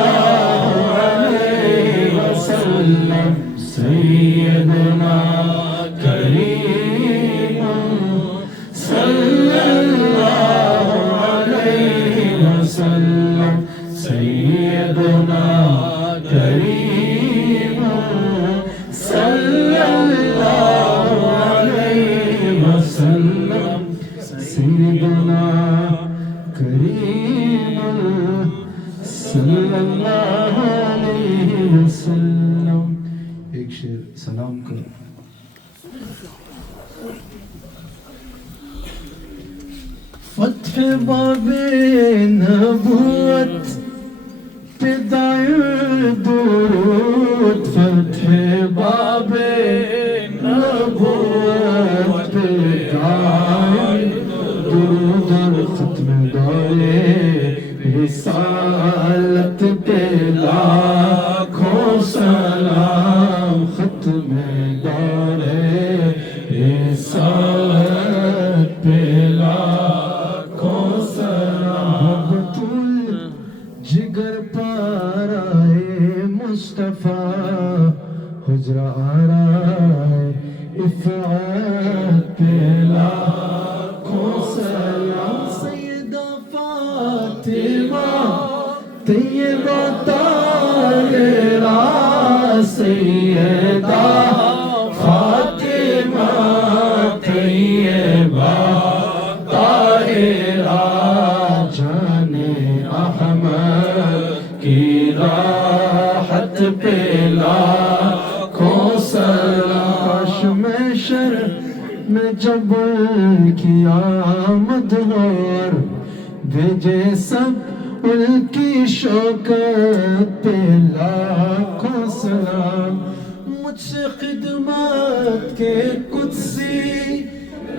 سیدنا کریم صلی اللہ علیہ وسلم سیدنا کریم صلی اللہ علیہ وسلم. ایک شعر سلام کرو. فتح باب نبوت پدائے درود. فتح باب نبوت پدائے درود اور ختم دورے رسالت پہ لاکھوں سلام. ختم دورے رسالت پہ جگر پارائے مصطفیٰ حجرہ آرائے افعاد پہ لاکھوں سلام. سیدہ فاطمہ طیبہ طاہرہ سیدہ فاطمہ طیبہ طاہرہ کی راحت پہ لاکھوں سلام. کاش محشر میں جب کی آمد اور بھیجے سب ان کی شوکت پہ لاکھوں سلام. مجھ سے خدمت کے قدسی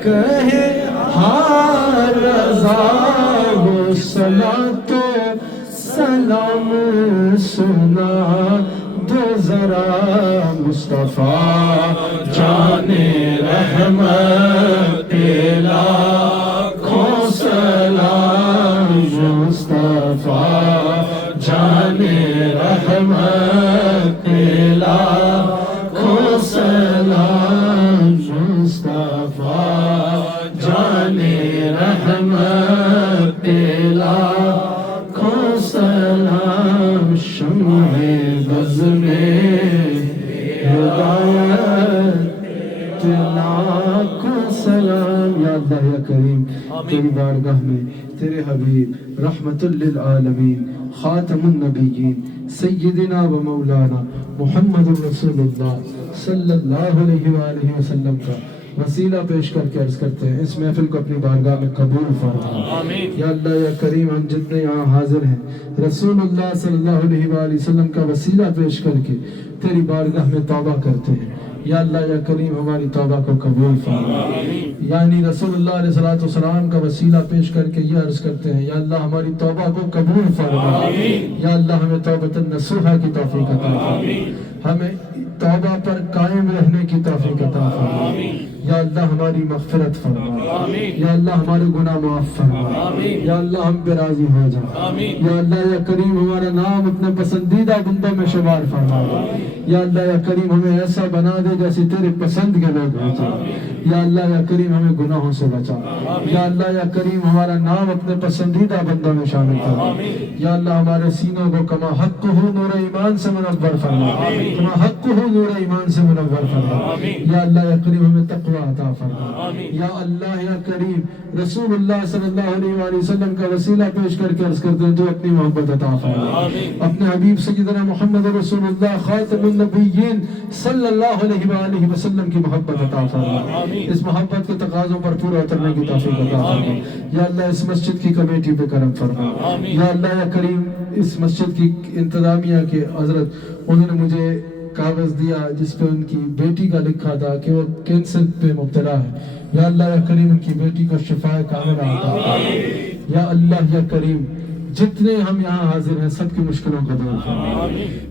کہے ہاں رضا وہ صلاۃ سلام سنا دو ذرا مصطفیٰ جان رحمت پہ لاکھوں سلام. مصطفیٰ جان رحمت پہ لاکھوں سلام. مصطفیٰ جان رحمت پہ لاکھوں سلام. شمع بز میں ہدایت لاکھوں سلام. یا اللہ یا کریم تیری بارگاہ میں تیرے حبیب رحمت للعالمین خاتم النبیین سیدنا و مولانا محمد رسول اللہ صلی اللہ علیہ وآلہ وسلم کا وسیلہ پیش کر کے عرض کرتے ہیں اس محفل کو اپنی بارگاہ میں قبول فرما. یا اللہ یا کریم ہم جتنے یہاں حاضر ہیں رسول اللہ صلی اللہ علیہ وآلہ وسلم کا وسیلہ پیش کر کے تیری بارگاہ میں توبہ کرتے ہیں. یا اللہ یا کریم ہماری توبہ کو قبول فرما. یعنی رسول اللہ علیہ السلام کا وسیلہ پیش کر کے یہ عرض کرتے ہیں یا اللہ ہماری توبہ کو قبول فرما. یا اللہ ہمیں توبۃ نصوحہ کی توفیق عطا فرما. ہمیں توبہ پر قائم رہنے کی توفیق عطا فرما. یا اللہ ہماری مغفرت فرما. یا اللہ ہمارے گناہ معاف فرما. یا اللہ ہم پہ راضی ہو جا. یا اللہ یا کریم ہمارا نام اپنے پسندیدہ بندوں میں شمار فرما. یا اللہ یا کریم ہمیں ایسا بنا دے جیسے تیرے پسند کے لوگ ہو جائے. یا اللہ یا کریم ہمیں گناہوں سے بچا. یا اللہ یا کریم ہمارا نام اپنے پسندیدہ بندوں میں شامل کر. یا اللہ ہمارے سینوں کو کما حق ہو نور ایمان سے منور فرما. کما حق ہو نور ایمان سے منور فرما. یا اللہ یا کریم ہمیں تقوی عطا فرما. یا اللہ یا کریم رسول اللہ صلی اللہ علیہ وآلہ وسلم کا وسیلہ پیش کر کے عرض کرتے ہیں تو اپنی محبت عطا فرما. اپنے حبیب سیدنا محمد رسول اللہ خاتم النبیین صلی اللہ علیہ وآلہ وسلم کی محبت عطا فرما. اس محبت کے تقاضوں پر پورا اترنے کی توفیق عطا فرما. یا اللہ اس مسجد کی کمیٹی پہ کرم فرما. یا اللہ یا کریم اس مسجد کی انتظامیہ کے حضرت انہوں نے مجھے کاغذ دیا جس پہ ان کی بیٹی کا لکھا تھا کہ وہ کینسر پہ مبتلا ہے. یا اللہ یا کریم ان کی بیٹی کو شفا کاملہ عطا فرما. یا اللہ یا کریم جتنے ہم یہاں حاضر ہیں سب کی مشکلوں کو دور فرما.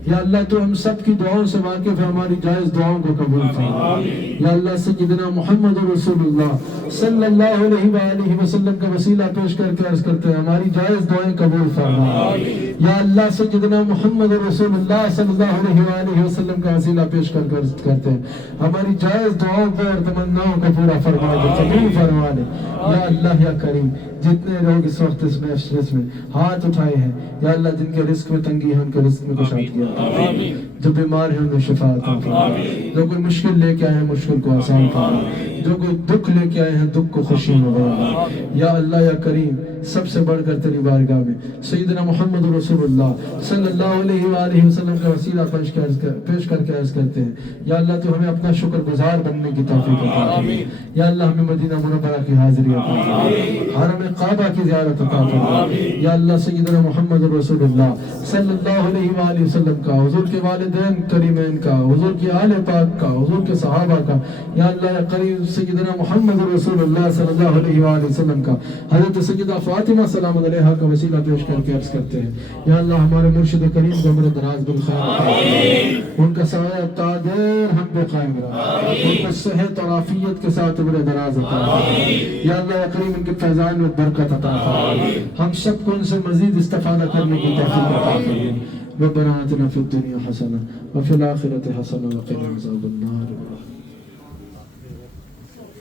یا اللہ تو ہم سب کی دعاؤں سے واقف ہے ہماری جائز دعاؤں کو قبول فرما. یا اللہ سیدنا محمد رسول اللہ صلی اللہ علیہ وآلہ وسلم کا وسیلہ پیش کر کے عرض کرتے ہیں ہماری جائز دعائیں قبول فرما. یا اللہ سیدنا محمد رسول اللہ صلی اللہ علیہ وآلہ وسلم کا وسیلہ پیش کرتے ہیں ہماری جائز دعاؤں کو اور تمناؤں کو پورا فرما دے قبول فرما دے یا اللہ یا کریم جتنے لوگ اس وقت اس مجلس میں ہاتھ اٹھائے ہیں یا اللہ جن کے رزق میں تنگی ہے ان کے رزق میں کشادگی عطا فرما جو بیمار ہیں انہیں شفا عطا فرما جو کوئی مشکل لے کے آئے ہیں مشکل کو آسان فرما جو کوئی دکھ لے کے آئے ہیں دکھ کو خوشی میں بدل یا اللہ یا کریم سب سے بڑھ کر تیری بارگاہ میں سیدنا محمد رسول اللہ صلی اللہ علیہ وآلہ وسلم کا وسیلہ پیش کر کے عرض کرتے ہیں یا اللہ تو ہمیں اپنا شکر گزار بننے کی توفیق عطا فرما یا اللہ ہمیں مدینہ منورہ کی حاضری عطا فرما حرم کعبہ کی زیارت عطا فرما یا اللہ سیدنا محمد رسول اللہ صلی اللہ علیہ وآلہ وسلم کا حضور کے والدین کریمین کا حضور کی آل پاک کا حضور کے صحابہ کا یا اللہ یا کریم سیدنا محمد رسول اللہ صلی اللہ علیہ وآلہ وسلم کا حضرت سیدہ فاطمہ سلام علیہا کا وسیلہ پیش کر کے عرض کرتے ہیں یا اللہ ہمارے مرشد کریم کو عمر دراز بالخیر عطا فرما ان کا سایہ تا دیر ہم پہ قائم رہا ان کو صحت اور عافیت کے ساتھ عمر دراز عطا فرما یا اللہ یا کریم ان کے فیضان میں برکت عطا فرما ہم سب کو ان سے مزید استفادہ کرنے کی توفیق عطا فرما ربنا آتنا فی الدنیا حسنہ وفی الآخرۃ حسنہ وقنا عذاب النار